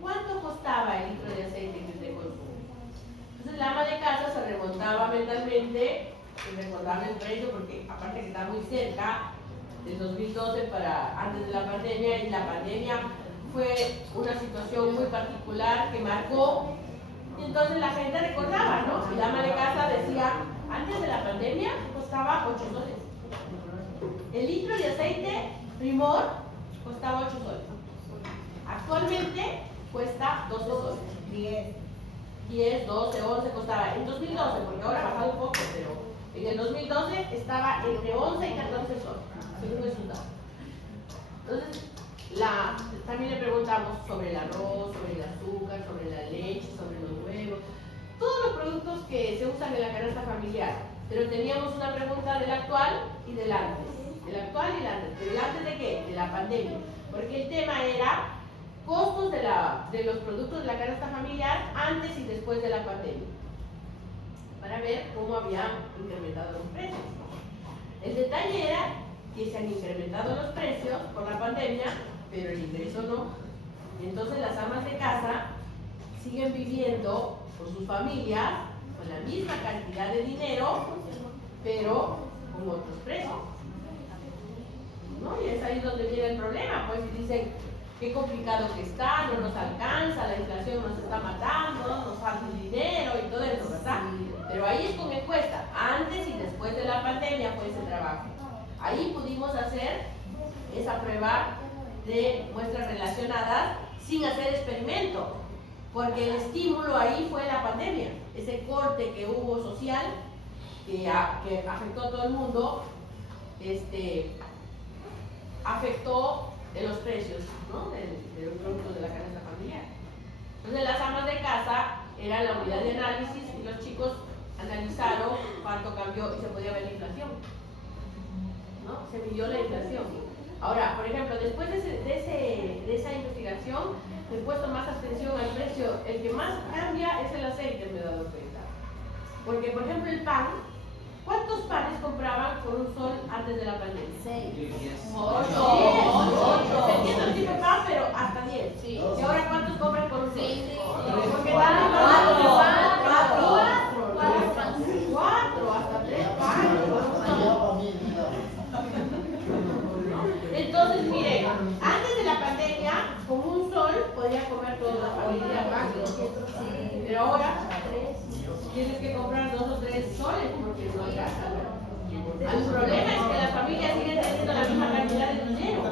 ¿cuánto costaba el litro de aceite que usted consume? Entonces la ama de casa se remontaba mentalmente y recordaba el precio, porque aparte que está muy cerca del 2012 para antes de la pandemia, y la pandemia fue una situación muy particular que marcó, y entonces la gente recordaba, ¿no? Y la ama de casa decía, antes de la pandemia costaba 8 soles. El litro de aceite Primor costaba 8 soles. Actualmente cuesta 12 soles. 10, 12, 11 costaba. En 2012, porque ahora ha bajado un poco, pero en el 2012 estaba entre 11 y 14 soles, según esos datos. Entonces, también le preguntamos sobre el arroz, sobre el azúcar, sobre la leche, sobre los huevos, todos los productos que se usan en la canasta familiar. Pero teníamos una pregunta del actual y del antes. Del actual y del antes. ¿Del antes de qué? De la pandemia. Porque el tema era costos de los productos de la canasta familiar antes y después de la pandemia, para ver cómo habían incrementado los precios. El detalle era que se han incrementado los precios por la pandemia, pero el ingreso no. Entonces las amas de casa siguen viviendo con sus familias con la misma cantidad de dinero, pero con otros precios, ¿no? Y es ahí donde viene el problema, pues, y dicen, qué complicado que está, no nos alcanza, la inflación nos está matando, nos falta el dinero y todo eso, ¿verdad? Pero ahí es con encuesta, antes y después de la pandemia fue ese trabajo. Ahí pudimos hacer esa prueba de muestras relacionadas sin hacer experimento, porque el estímulo ahí fue la pandemia, ese corte que hubo social, que afectó a todo el mundo, afectó de los precios, ¿no? de los productos de la canasta familiar. Entonces las amas de casa eran la unidad de análisis y los chicos analizaron cuánto cambió y se podía ver la inflación, ¿no? Se midió la inflación. Ahora, por ejemplo, después de esa investigación, he puesto más atención al precio. El que más cambia es el aceite, me he dado cuenta. Porque, por ejemplo, el pan, ¿cuántos panes compraban por un sol antes de la pandemia? 8. Dependiendo del tipo de pan, pero hasta 10. Sí. ¿Y ahora cuántos compran por un sol? porque van 4, hasta 3 panes por un sol. Entonces, miren, antes de la pandemia, con un sol podía comer toda la familia, pero ahora tienes que comprar 2 o 3 soles porque no alcanza. El problema es que las familias siguen teniendo la misma cantidad de dinero.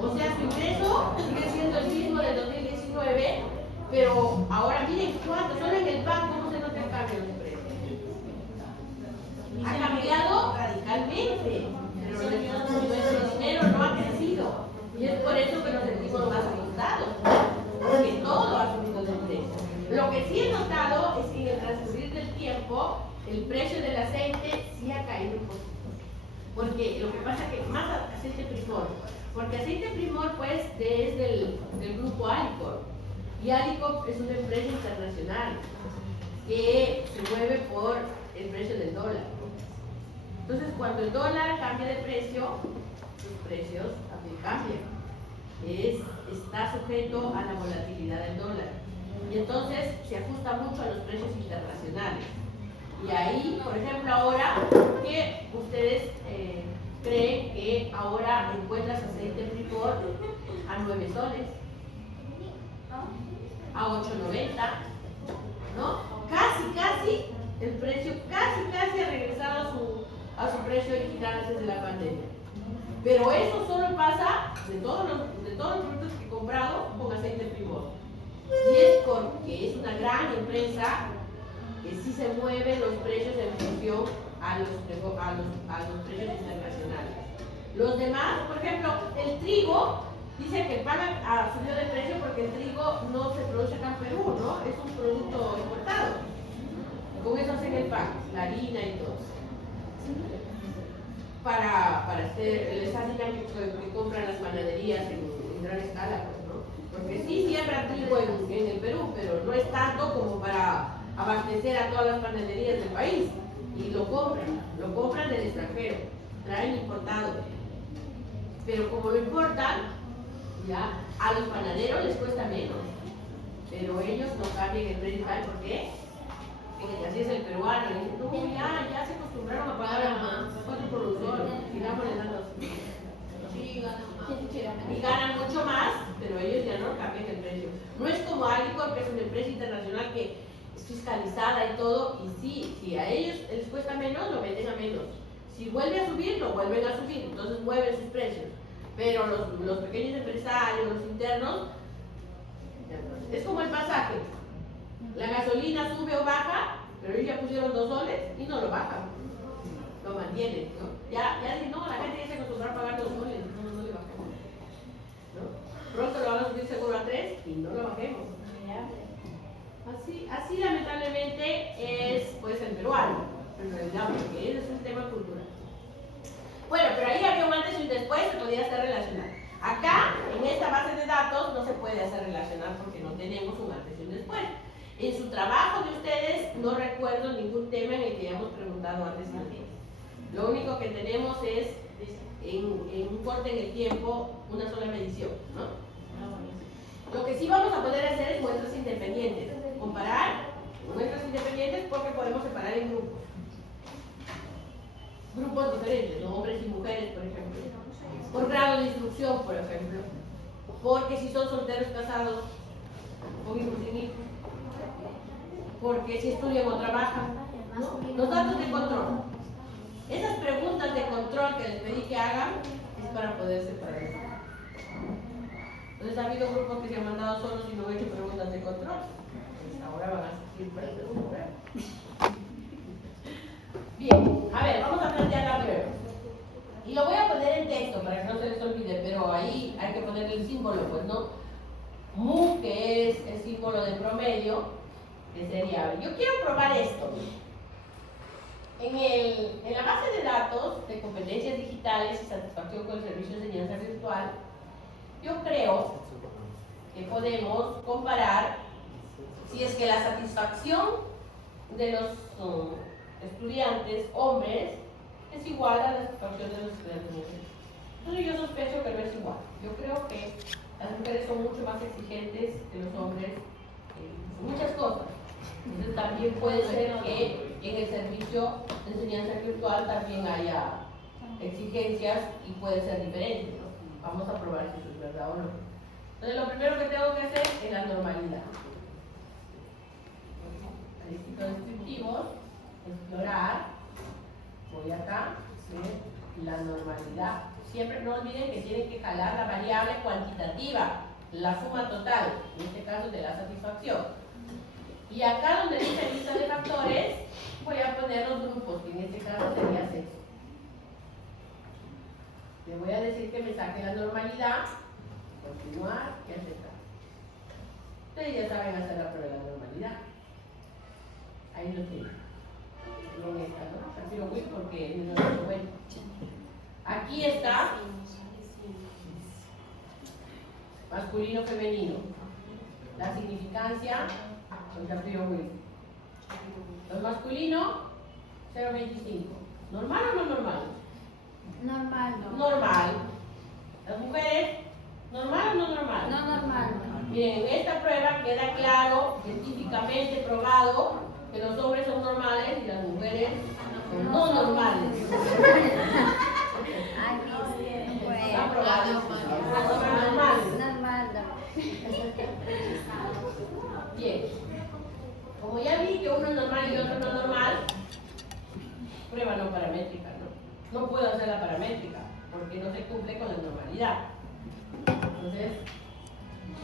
O sea, su ingreso sigue siendo el mismo del 2019, pero ahora miren cuánto, solo en el banco cómo se nota el cambio de precios. Ha cambiado radicalmente, pero nuestro dinero no ha crecido. Y es por eso que nos sentimos más asustados, porque todo ha subido de precio. Lo que sí he notado es que en el transcurrir del tiempo, el precio del aceite sí ha caído un poquito. Porque lo que pasa es que más aceite Primor, porque aceite Primor pues es del grupo Alicor. Y Alicor es una empresa internacional que se mueve por el precio del dólar. Entonces cuando el dólar cambia de precio, los precios también cambian. Está sujeto a la volatilidad del dólar. Y entonces se ajusta mucho a los precios internacionales. Y ahí, por ejemplo, ahora, ¿qué ustedes creen que ahora encuentras aceite Primor a 9 soles? A 8.90, ¿no? Casi, el precio casi ha regresado a su precio original antes de la pandemia. Pero eso solo pasa de todos los productos que he comprado con aceite Primor. Y es porque es una gran empresa que sí se mueven los precios en función a los precios internacionales. Los demás, por ejemplo, el trigo, dice que el pan ha subido de precio porque el trigo no se produce acá en Perú, ¿no? Es un producto importado. Con eso hacen el pan, la harina y todo. Para hacer el dinámico que compran las panaderías en gran escala, pues, ¿no? Porque sí siembran trigo en el Perú, pero no es tanto como para abastecer a todas las panaderías del país. Y lo compran del extranjero, traen importado. Pero como lo importan, ya a los panaderos les cuesta menos. Pero ellos no cambian el precio, ¿saben por qué? Porque así es el peruano, y dicen, no, ya se acostumbraron a pagar a 4 por un sol, y dámosle datos. Y ganan mucho más, pero ellos ya no cambian el precio. No es como Alicor, que es una empresa internacional que es fiscalizada y todo, y sí, si a ellos les cuesta menos, lo venden a menos. Si vuelve a subir, lo vuelven a subir, entonces mueven sus precios. Pero los pequeños empresarios, los internos, es como el pasaje. La gasolina sube o baja, pero ellos ya pusieron 2 soles y no lo bajan. Lo mantienen, ¿no? Ya no, la gente ya se acostumbró a pagar 2 soles, no le bajemos. ¿No? Pronto lo van a subir seguro a 3 y no lo bajemos. Así lamentablemente es pues el peruano, en realidad, porque ese es un tema cultural. Bueno, pero ahí había un antes y un después, se podía hacer relacionar. Acá, en esta base de datos, no se puede hacer relacionar porque no tenemos un antes y un después. En su trabajo de ustedes, no recuerdo ningún tema en el que hayamos preguntado antes y después. Lo único que tenemos es, en un corte en el tiempo, una sola medición, ¿no? Lo que sí vamos a poder hacer es muestras independientes. Comparar muestras independientes porque podemos separar en grupos. Grupos diferentes, ¿no? Hombres y mujeres, por ejemplo. Por grado de instrucción, por ejemplo. Porque si son solteros casados, con hijos sin hijos. Porque si estudian o trabajan, ¿no? Los datos de control. Esas preguntas de control que les pedí que hagan es para poder separar. Entonces ha habido grupos que se han mandado solos y no han hecho preguntas de control. Pues ahora van a seguir para el segundo. Bien, a ver, vamos a plantear la prueba. Y lo voy a poner en texto para que no se les olvide, pero ahí hay que ponerle el símbolo, pues no. Mu, que es el símbolo de promedio, que sería, yo quiero probar esto. En la base de datos de competencias digitales y satisfacción con el servicio de enseñanza virtual, yo creo que podemos comparar si es que la satisfacción de los estudiantes hombres es igual a la satisfacción de los estudiantes mujeres. Entonces yo sospecho que no es igual. Yo creo que las mujeres son mucho más exigentes que los hombres en muchas cosas. Entonces también puede ser que en el servicio de enseñanza virtual también haya exigencias y puede ser diferente, ¿no? Vamos a probar si eso es verdad o no. Entonces lo primero que tengo que hacer es la normalidad. requisitos descriptivos, explorar, voy acá, ver la normalidad. Siempre no olviden que tienen que jalar la variable cuantitativa, la suma total, en este caso de la satisfacción. Y acá donde dice lista de factores, voy a poner los grupos, que en este caso sería sexo. Le voy a decir que me saque la normalidad, continuar y aceptar. Ustedes ya saben hacer la prueba de la normalidad. Ahí lo tienen. Bien esta, ¿no? Prefiero Will porque no lo bueno. Aquí está masculino, femenino. La significancia con Shapiro Will. Los masculinos, 0.25. ¿Normal o no normal? Normal. Normal. Las mujeres, ¿normal o no normal? No normal. Miren, en esta prueba queda claro, científicamente probado, que los hombres son normales y las mujeres son no normales. Ay, no puede. Está probado. Son normales. Normal, Bien. Como ya vi que uno es normal y otro no normal, prueba no paramétrica, ¿no? No puedo hacer la paramétrica porque no se cumple con la normalidad. Entonces,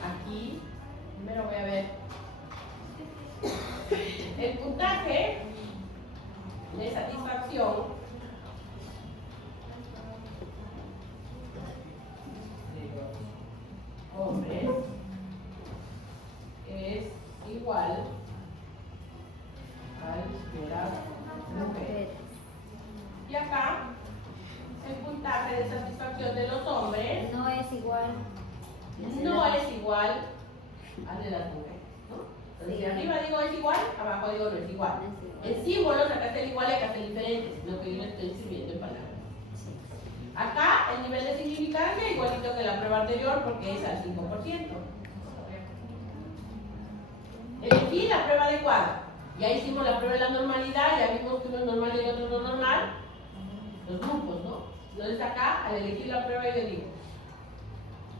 aquí, primero voy a ver el puntaje de satisfacción de los hombres es igual al de las mujeres. Y acá, el puntaje de satisfacción de los hombres no es igual. no es igual al de las mujeres, ¿no? Entonces, si arriba digo es igual, abajo digo no es igual. En símbolos, acá está el igual y acá está el diferente, sino que yo lo estoy escribiendo en palabras. Acá, el nivel de significancia igualito que la prueba anterior porque es al 5%. Elegí la prueba adecuada. Ya hicimos la prueba de la normalidad, ya vimos que uno es normal y el otro no normal. Los grupos, ¿no? Entonces acá, al elegir la prueba, yo digo,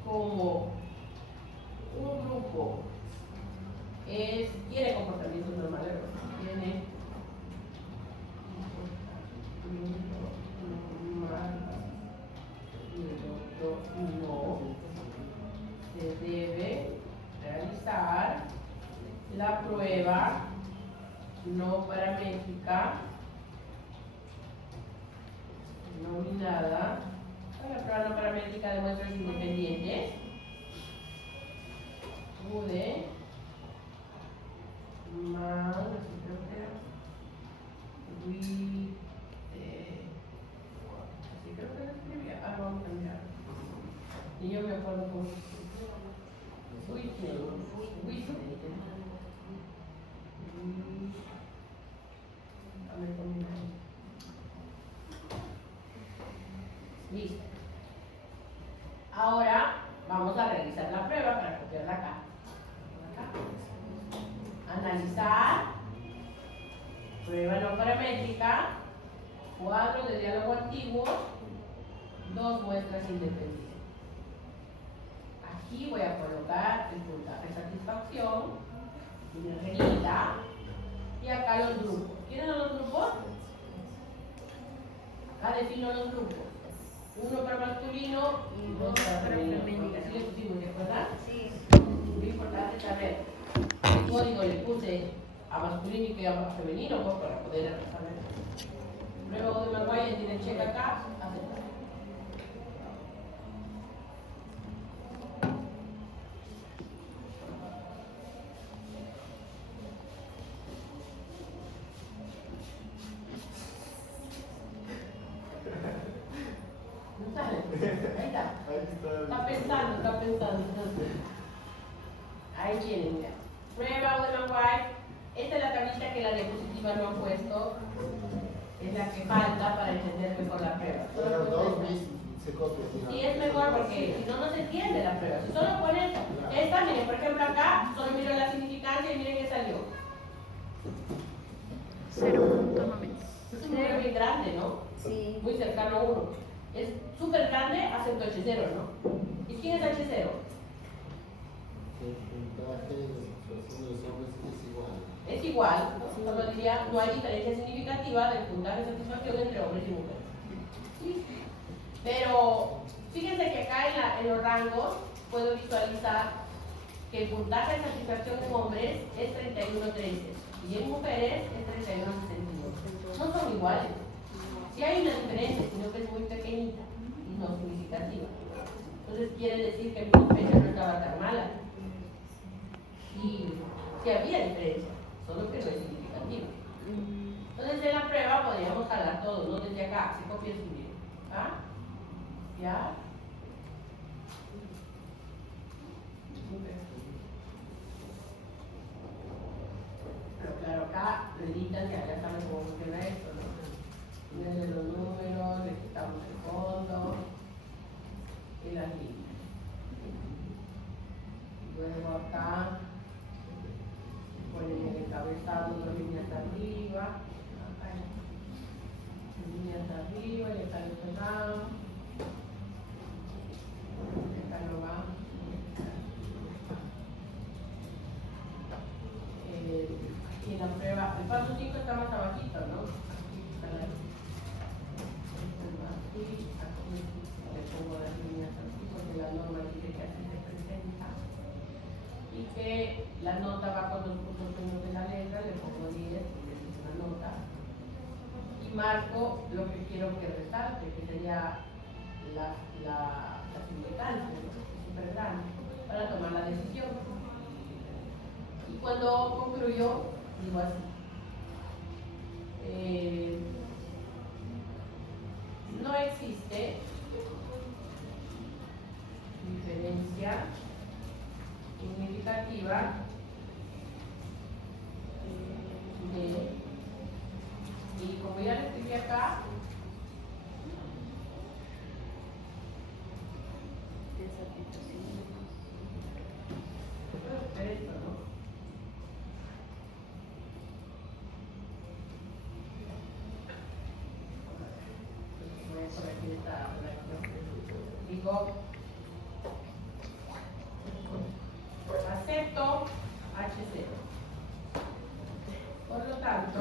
como un grupo tiene comportamientos normales, tiene comportamiento normal y el otro no, se debe realizar la prueba no paramétrica denominada. La prueba no paramétrica de muestras independientes pude más así creo que lo escribía. Vamos a mirar. Y yo me acuerdo con listo. Ahora vamos a realizar la prueba para copiarla acá. Analizar, prueba no paramétrica, cuadro de diálogo antiguo, 2 muestras independientes. Aquí voy a colocar el puntaje de satisfacción, mi reglita, y acá los grupos. ¿Tienen los grupos? Acá defino los grupos. Uno para masculino y 2 para femenino. Porque así le pusimos, ¿de acuerdo? Sí. Lo importante es saber qué código le puse a masculino y qué a femenino, pues para poder saber. Luego de Maguire tiene el check acá, aceptar. No sale. Ahí está. Está pensando. Ahí tienen, mira. Prueba de Maguire. Esta es la tablita que la diapositiva no ha puesto. Es la que falta para entender mejor la prueba. Pero dos bis se copia. Sí, es mejor porque si no, no se entiende la prueba. Si solo pones esta, miren, por ejemplo acá, solo miro la significancia y miren que salió. 0.9. Es un número bien grande, ¿no? Sí. Muy cercano a 1. Es súper grande, acepto H0, ¿no? ¿Y quién es H0? El puntaje de satisfacción de los hombres es igual. es igual, solo diría no hay diferencia significativa del puntaje de satisfacción entre hombres y mujeres. ¿Sí? Pero fíjense que acá en los rangos puedo visualizar que el puntaje de satisfacción en hombres es 31.13 y en mujeres es 31.62. No son iguales. Sí hay una diferencia, sino que es muy pequeñita y no significativa. Entonces quiere decir que mi sospecha no estaba tan mala. Y sí había diferencia, solo que no es significativa. Entonces en la prueba podríamos jalar todo, no desde acá, se copia y subir. ¿Ah? ¿Ya? Pero claro, acá lo editan, ya saben cómo funciona esto, ¿no? Desde los números, le quitamos el fondo y las líneas. Luego acá ponen el encabezado, dos líneas arriba, acá líneas arriba y acá el pegado. Acá no va. Y en la prueba, el paso 5 está más abajito, ¿no? Aquí está aquí, le pongo las líneas así porque la norma dice que así se presenta. Y que la nota va con los puntos menos de la letra, le pongo 10 porque es una nota. Y marco lo que quiero que resalte, que sería la significancia, ¿no? Que es súper grande, para tomar la decisión. Y cuando concluyo, digo así. No existe diferencia significativa y como ya lo escribí acá, puedo ver esto, ¿no? Voy a corregir esta redacción. Digo, acepto H0. Por lo tanto,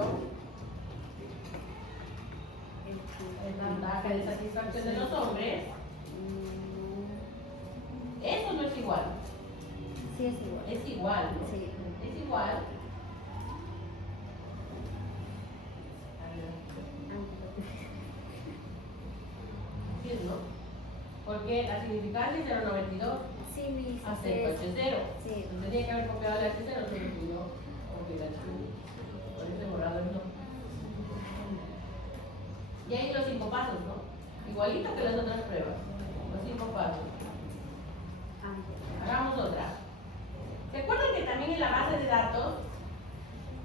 el puntaje de satisfacción de los hombres, eso no es igual. Sí, es igual. Es igual, ¿no? Sí. Es igual. Sí, ¿no? Porque la significancia es 0.92. Sí, mi Acepto H0. Sí. Entonces tenía que haber copiado el H0, se me olvidó copiar el H1. Por eso he borrado el no. Y ahí los 5 pasos, ¿no? Igualito que las otras pruebas. Los 5 pasos. Hagamos otra. ¿Se acuerdan que también en la base de datos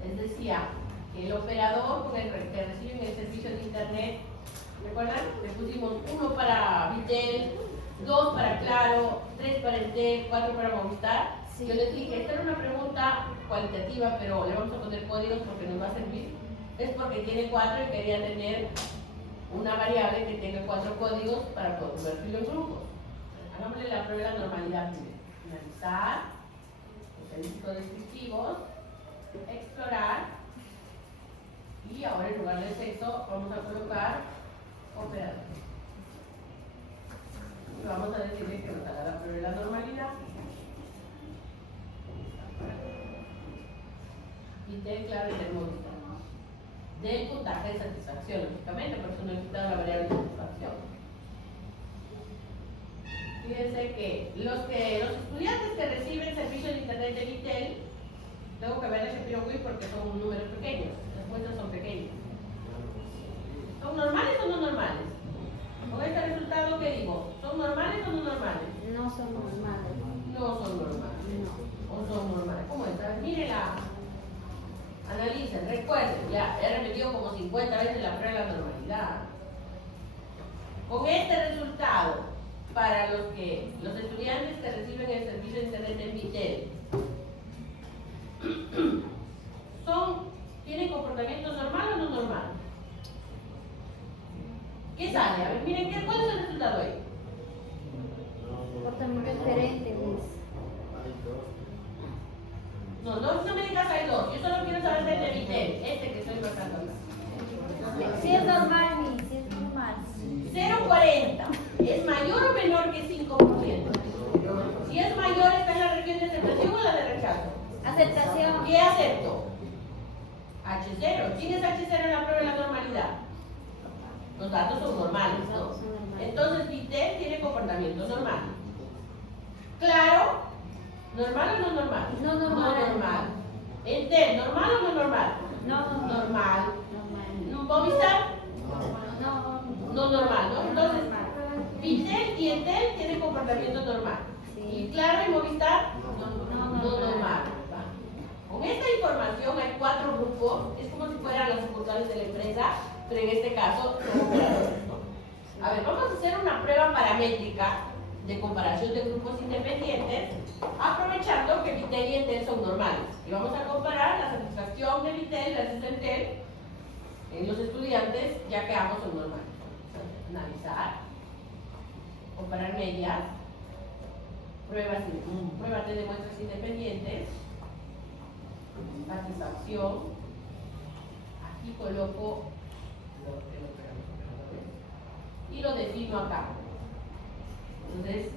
les decía que el operador con el que reciben el servicio de internet, ¿recuerdan? Le pusimos 1 para Vitel, 2 para Claro, 3 para Entel, 4 para Movistar. Sí. Yo les dije, esta era una pregunta cualitativa, pero le vamos a poner códigos porque nos va a servir. Es porque tiene 4 y quería tener una variable que tenga 4 códigos para poder convertirlo en grupos. Hagámosle la prueba de la normalidad primero. Analizar, estadísticos descriptivos, explorar, y ahora en lugar de sexo vamos a colocar operador. Y vamos a decirle que nos haga la prueba de la normalidad. Vitel, Claro y Movistar. Del puntaje de satisfacción, lógicamente, por eso no he quitado la variable de satisfacción. Fíjense que los estudiantes que reciben servicio de internet de Vitel, tengo que ver ese pirogüí porque son números pequeños, las muestras son pequeñas. ¿Son normales o no normales? Con este resultado, ¿qué digo? ¿Son normales o no normales? No son normales. No son normales. No. O son normales. ¿Cómo están? Mírenla. Analicen, recuerden, ya he repetido como 50 veces la prueba de la normalidad. Con este resultado, para los estudiantes que reciben el servicio de internet en Vitel, ¿tienen comportamiento normal o no normal? ¿Qué sale? A ver, miren, ¿cuál es el resultado ahí? Comportamiento diferente, Luis. No, no me digas hay dos. Yo solo quiero saber del de Vitel, este que estoy pasando acá. Si es normal, Miss, si es normal. 0,40. ¿Es mayor o menor que 5%? Si es mayor, ¿está en la región de aceptación o la de rechazo? Aceptación. ¿Qué acepto? H0. ¿Quién es H0 en la prueba de la normalidad? Los datos son normales, ¿no? Entonces, Vitel tiene comportamiento normal. Claro, ¿normal o no normal? No normal. No normal. Entel, ¿normal o no normal? No, Normal. normal. Movistar, No. no normal, ¿no? Entonces, normal. Vitel y Entel tienen comportamiento normal. Sí. Y Claro y Movistar, No no normal. ¿Va? Con esta información hay 4 grupos, es como si fueran las sucursales de la empresa, pero en este caso son operadores, ¿no? A ver, vamos a hacer una prueba paramétrica de comparación de grupos independientes, aprovechando que Vitel y Entel son normales. Y vamos a comparar la satisfacción de Vitel versus Entel en los estudiantes, ya que ambos son normales. Analizar, comparar medias, pruebas de muestras independientes, satisfacción. Aquí coloco y lo defino acá. Entonces,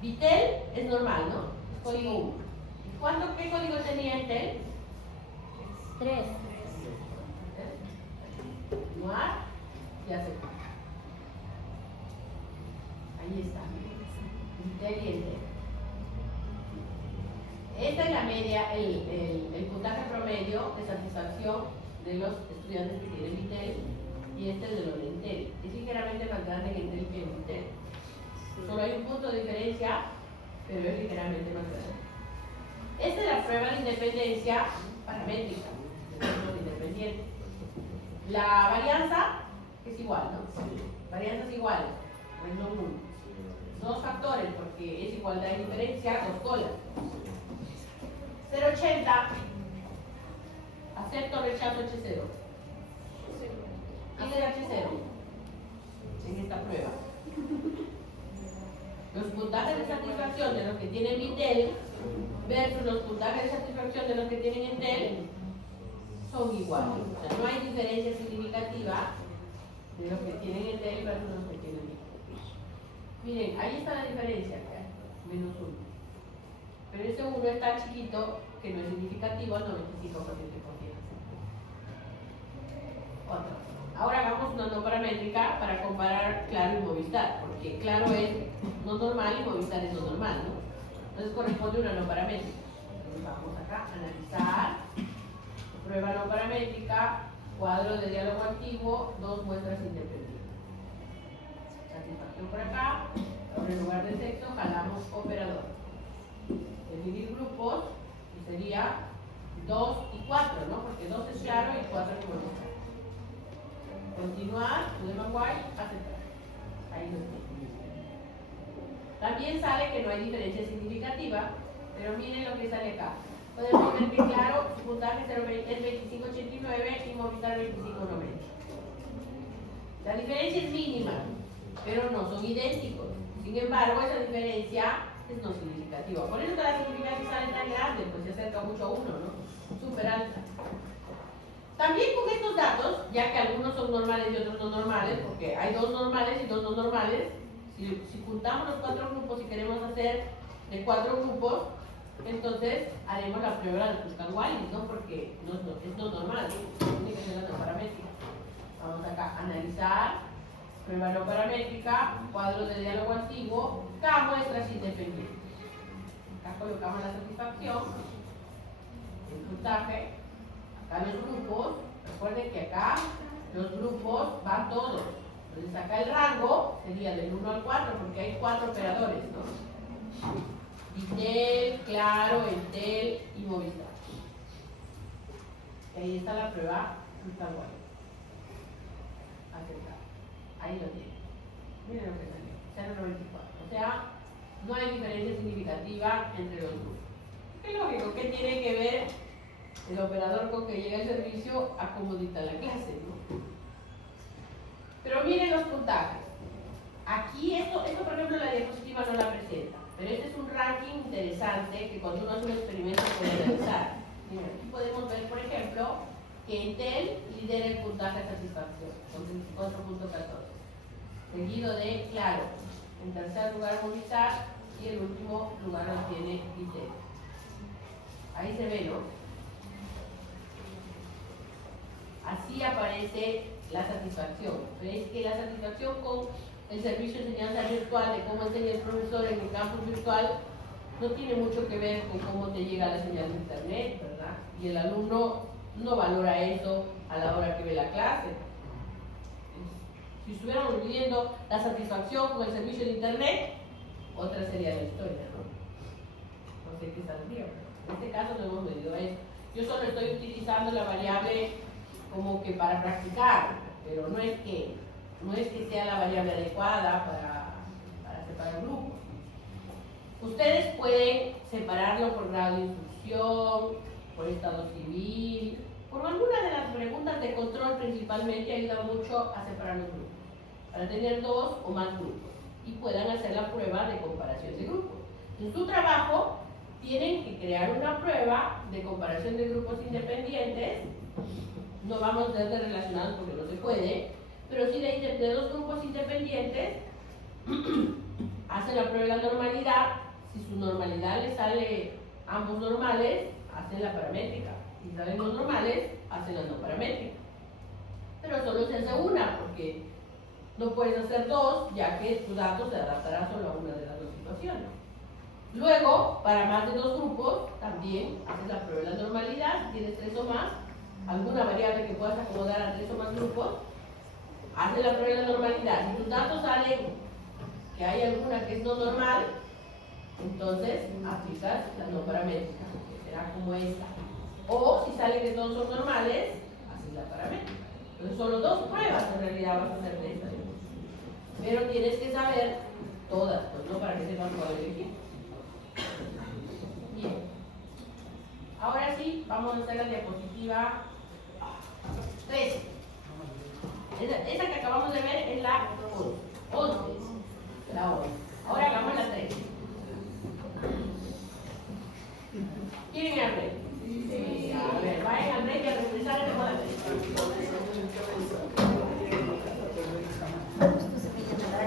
Vitel es normal, ¿no? Código 1. ¿Qué código tenía Entel? 3. Continuar y aceptar. Ahí está. Vitel y Entel. Esta es la media, el puntaje promedio de satisfacción de los estudiantes que tienen Vitel y este es de los de Entel. Es ligeramente más grande en Entel que en Vitel. Solo hay un punto de diferencia, pero es ligeramente más grande. Esta es la prueba de independencia paramétrica de grupos independientes. La varianza es igual, ¿no? Varianzas iguales, renglón 1. 2 factores, porque es igualdad y diferencia, 2 colas. 0,80. Acepto o rechazo H0. ¿Quién es H0 en esta prueba? Los puntajes de satisfacción de los que tienen Vitel versus los puntajes de satisfacción de los que tienen Entel son iguales. O sea, no hay diferencia significativa de los que tienen Entel versus los que tienen Vitel. Miren, ahí está la diferencia, menos 1. Pero ese 1 es tan chiquito que no es significativo al 95% de confianza. Otro. Ahora hagamos una no paramétrica para comparar Claro y Movistar, porque Claro es no normal y Movistar es no normal, ¿no? Entonces corresponde una no paramétrica. Entonces vamos acá, analizar, prueba no paramétrica, cuadro de diálogo antiguo, 2 muestras independientes. Satisfacción por acá, ahora en lugar de texto jalamos operador. Definir grupos, que sería 2 y 4, ¿no? Porque 2 es Claro y 4 es Movistar. Continuar, aceptar. Ahí lo tengo. También sale que no hay diferencia significativa, pero miren lo que sale acá. Podemos ver que Claro, su puntaje es 2589 y Movistar 2590. La diferencia es mínima, pero no son idénticos. Sin embargo, esa diferencia es no significativa. Por eso que la significancia sale tan grande, pues se acerca mucho a 1, ¿no? Súper alta. También con estos datos, ya que algunos son normales y otros no normales, porque hay 2 normales y 2 no normales, si juntamos los 4 grupos y queremos hacer de 4 grupos, entonces haremos la prueba de Kurzweil, ¿no? Porque es no normal, tiene que ser la no paramétrica. Vamos acá, analizar, prueba no paramétrica, cuadro de diálogo antiguo, K muestras independientes. Acá colocamos la satisfacción, el puntaje. Acá los grupos, recuerden que acá los grupos van todos. Entonces acá el rango sería del 1 al 4 porque hay 4 operadores, ¿no? Vitel, Claro, Entel y Movistar. Y ahí está la prueba Kurzweil. Aceptar. Ahí lo tienen. Miren lo que salió. 0,94. O sea, no hay diferencia significativa entre los grupos. ¿Qué lógico? ¿Qué tiene que ver el operador con que llega el servicio a cómo dicta la clase, ¿no? Pero miren los puntajes. Aquí, esto por ejemplo la diapositiva no la presenta. Pero este es un ranking interesante que cuando uno hace un experimento puede realizar. Mira, aquí podemos ver, por ejemplo, que Entel lidera el puntaje de satisfacción con 34.14, seguido de Claro. En tercer lugar Movistar y el último lugar lo tiene Vitel. Ahí se ve, ¿no? Así aparece la satisfacción. Veis que la satisfacción con el servicio de enseñanza virtual, de cómo enseña el profesor en el campus virtual, no tiene mucho que ver con cómo te llega la señal de internet, ¿verdad? Y el alumno no valora eso a la hora que ve la clase. Si estuviéramos midiendo la satisfacción con el servicio de internet, otra sería la historia, ¿no? No sé qué saldría, pero en este caso no hemos medido eso. Yo solo estoy utilizando la variable como que para practicar, pero no es que sea la variable adecuada para separar grupos. Ustedes pueden separarlo por grado de instrucción, por estado civil, por alguna de las preguntas de control principalmente ayuda mucho a separar los grupos, para tener 2 o más grupos y puedan hacer la prueba de comparación de grupos. En su trabajo tienen que crear una prueba de comparación de grupos independientes. No vamos a ser relacionados porque no se puede, pero sí de 2 grupos independientes hacen la prueba de la normalidad. Si su normalidad les sale ambos normales, hacen la paramétrica. Si salen los normales, hacen la no paramétrica. Pero solo se hace una, porque no puedes hacer 2, ya que tu dato se adaptará solo a una de las 2 situaciones. Luego, para más de 2 grupos, también haces la prueba de la normalidad. Si tienes 3 o más, alguna variable que puedas acomodar a 3 o más grupos, haces la prueba de la normalidad. Si tus datos salen que hay alguna que es no normal, entonces aplicas la no paramétrica, que será como esta. O si sale que todos son normales, haces la paramétrica. Entonces solo 2 pruebas en realidad vas a hacer de esta. Pero tienes que saber todas, pues no, para que sepas cuál elegir. Bien. Ahora sí, vamos a hacer la diapositiva 13. Esa que acabamos de ver es la 11.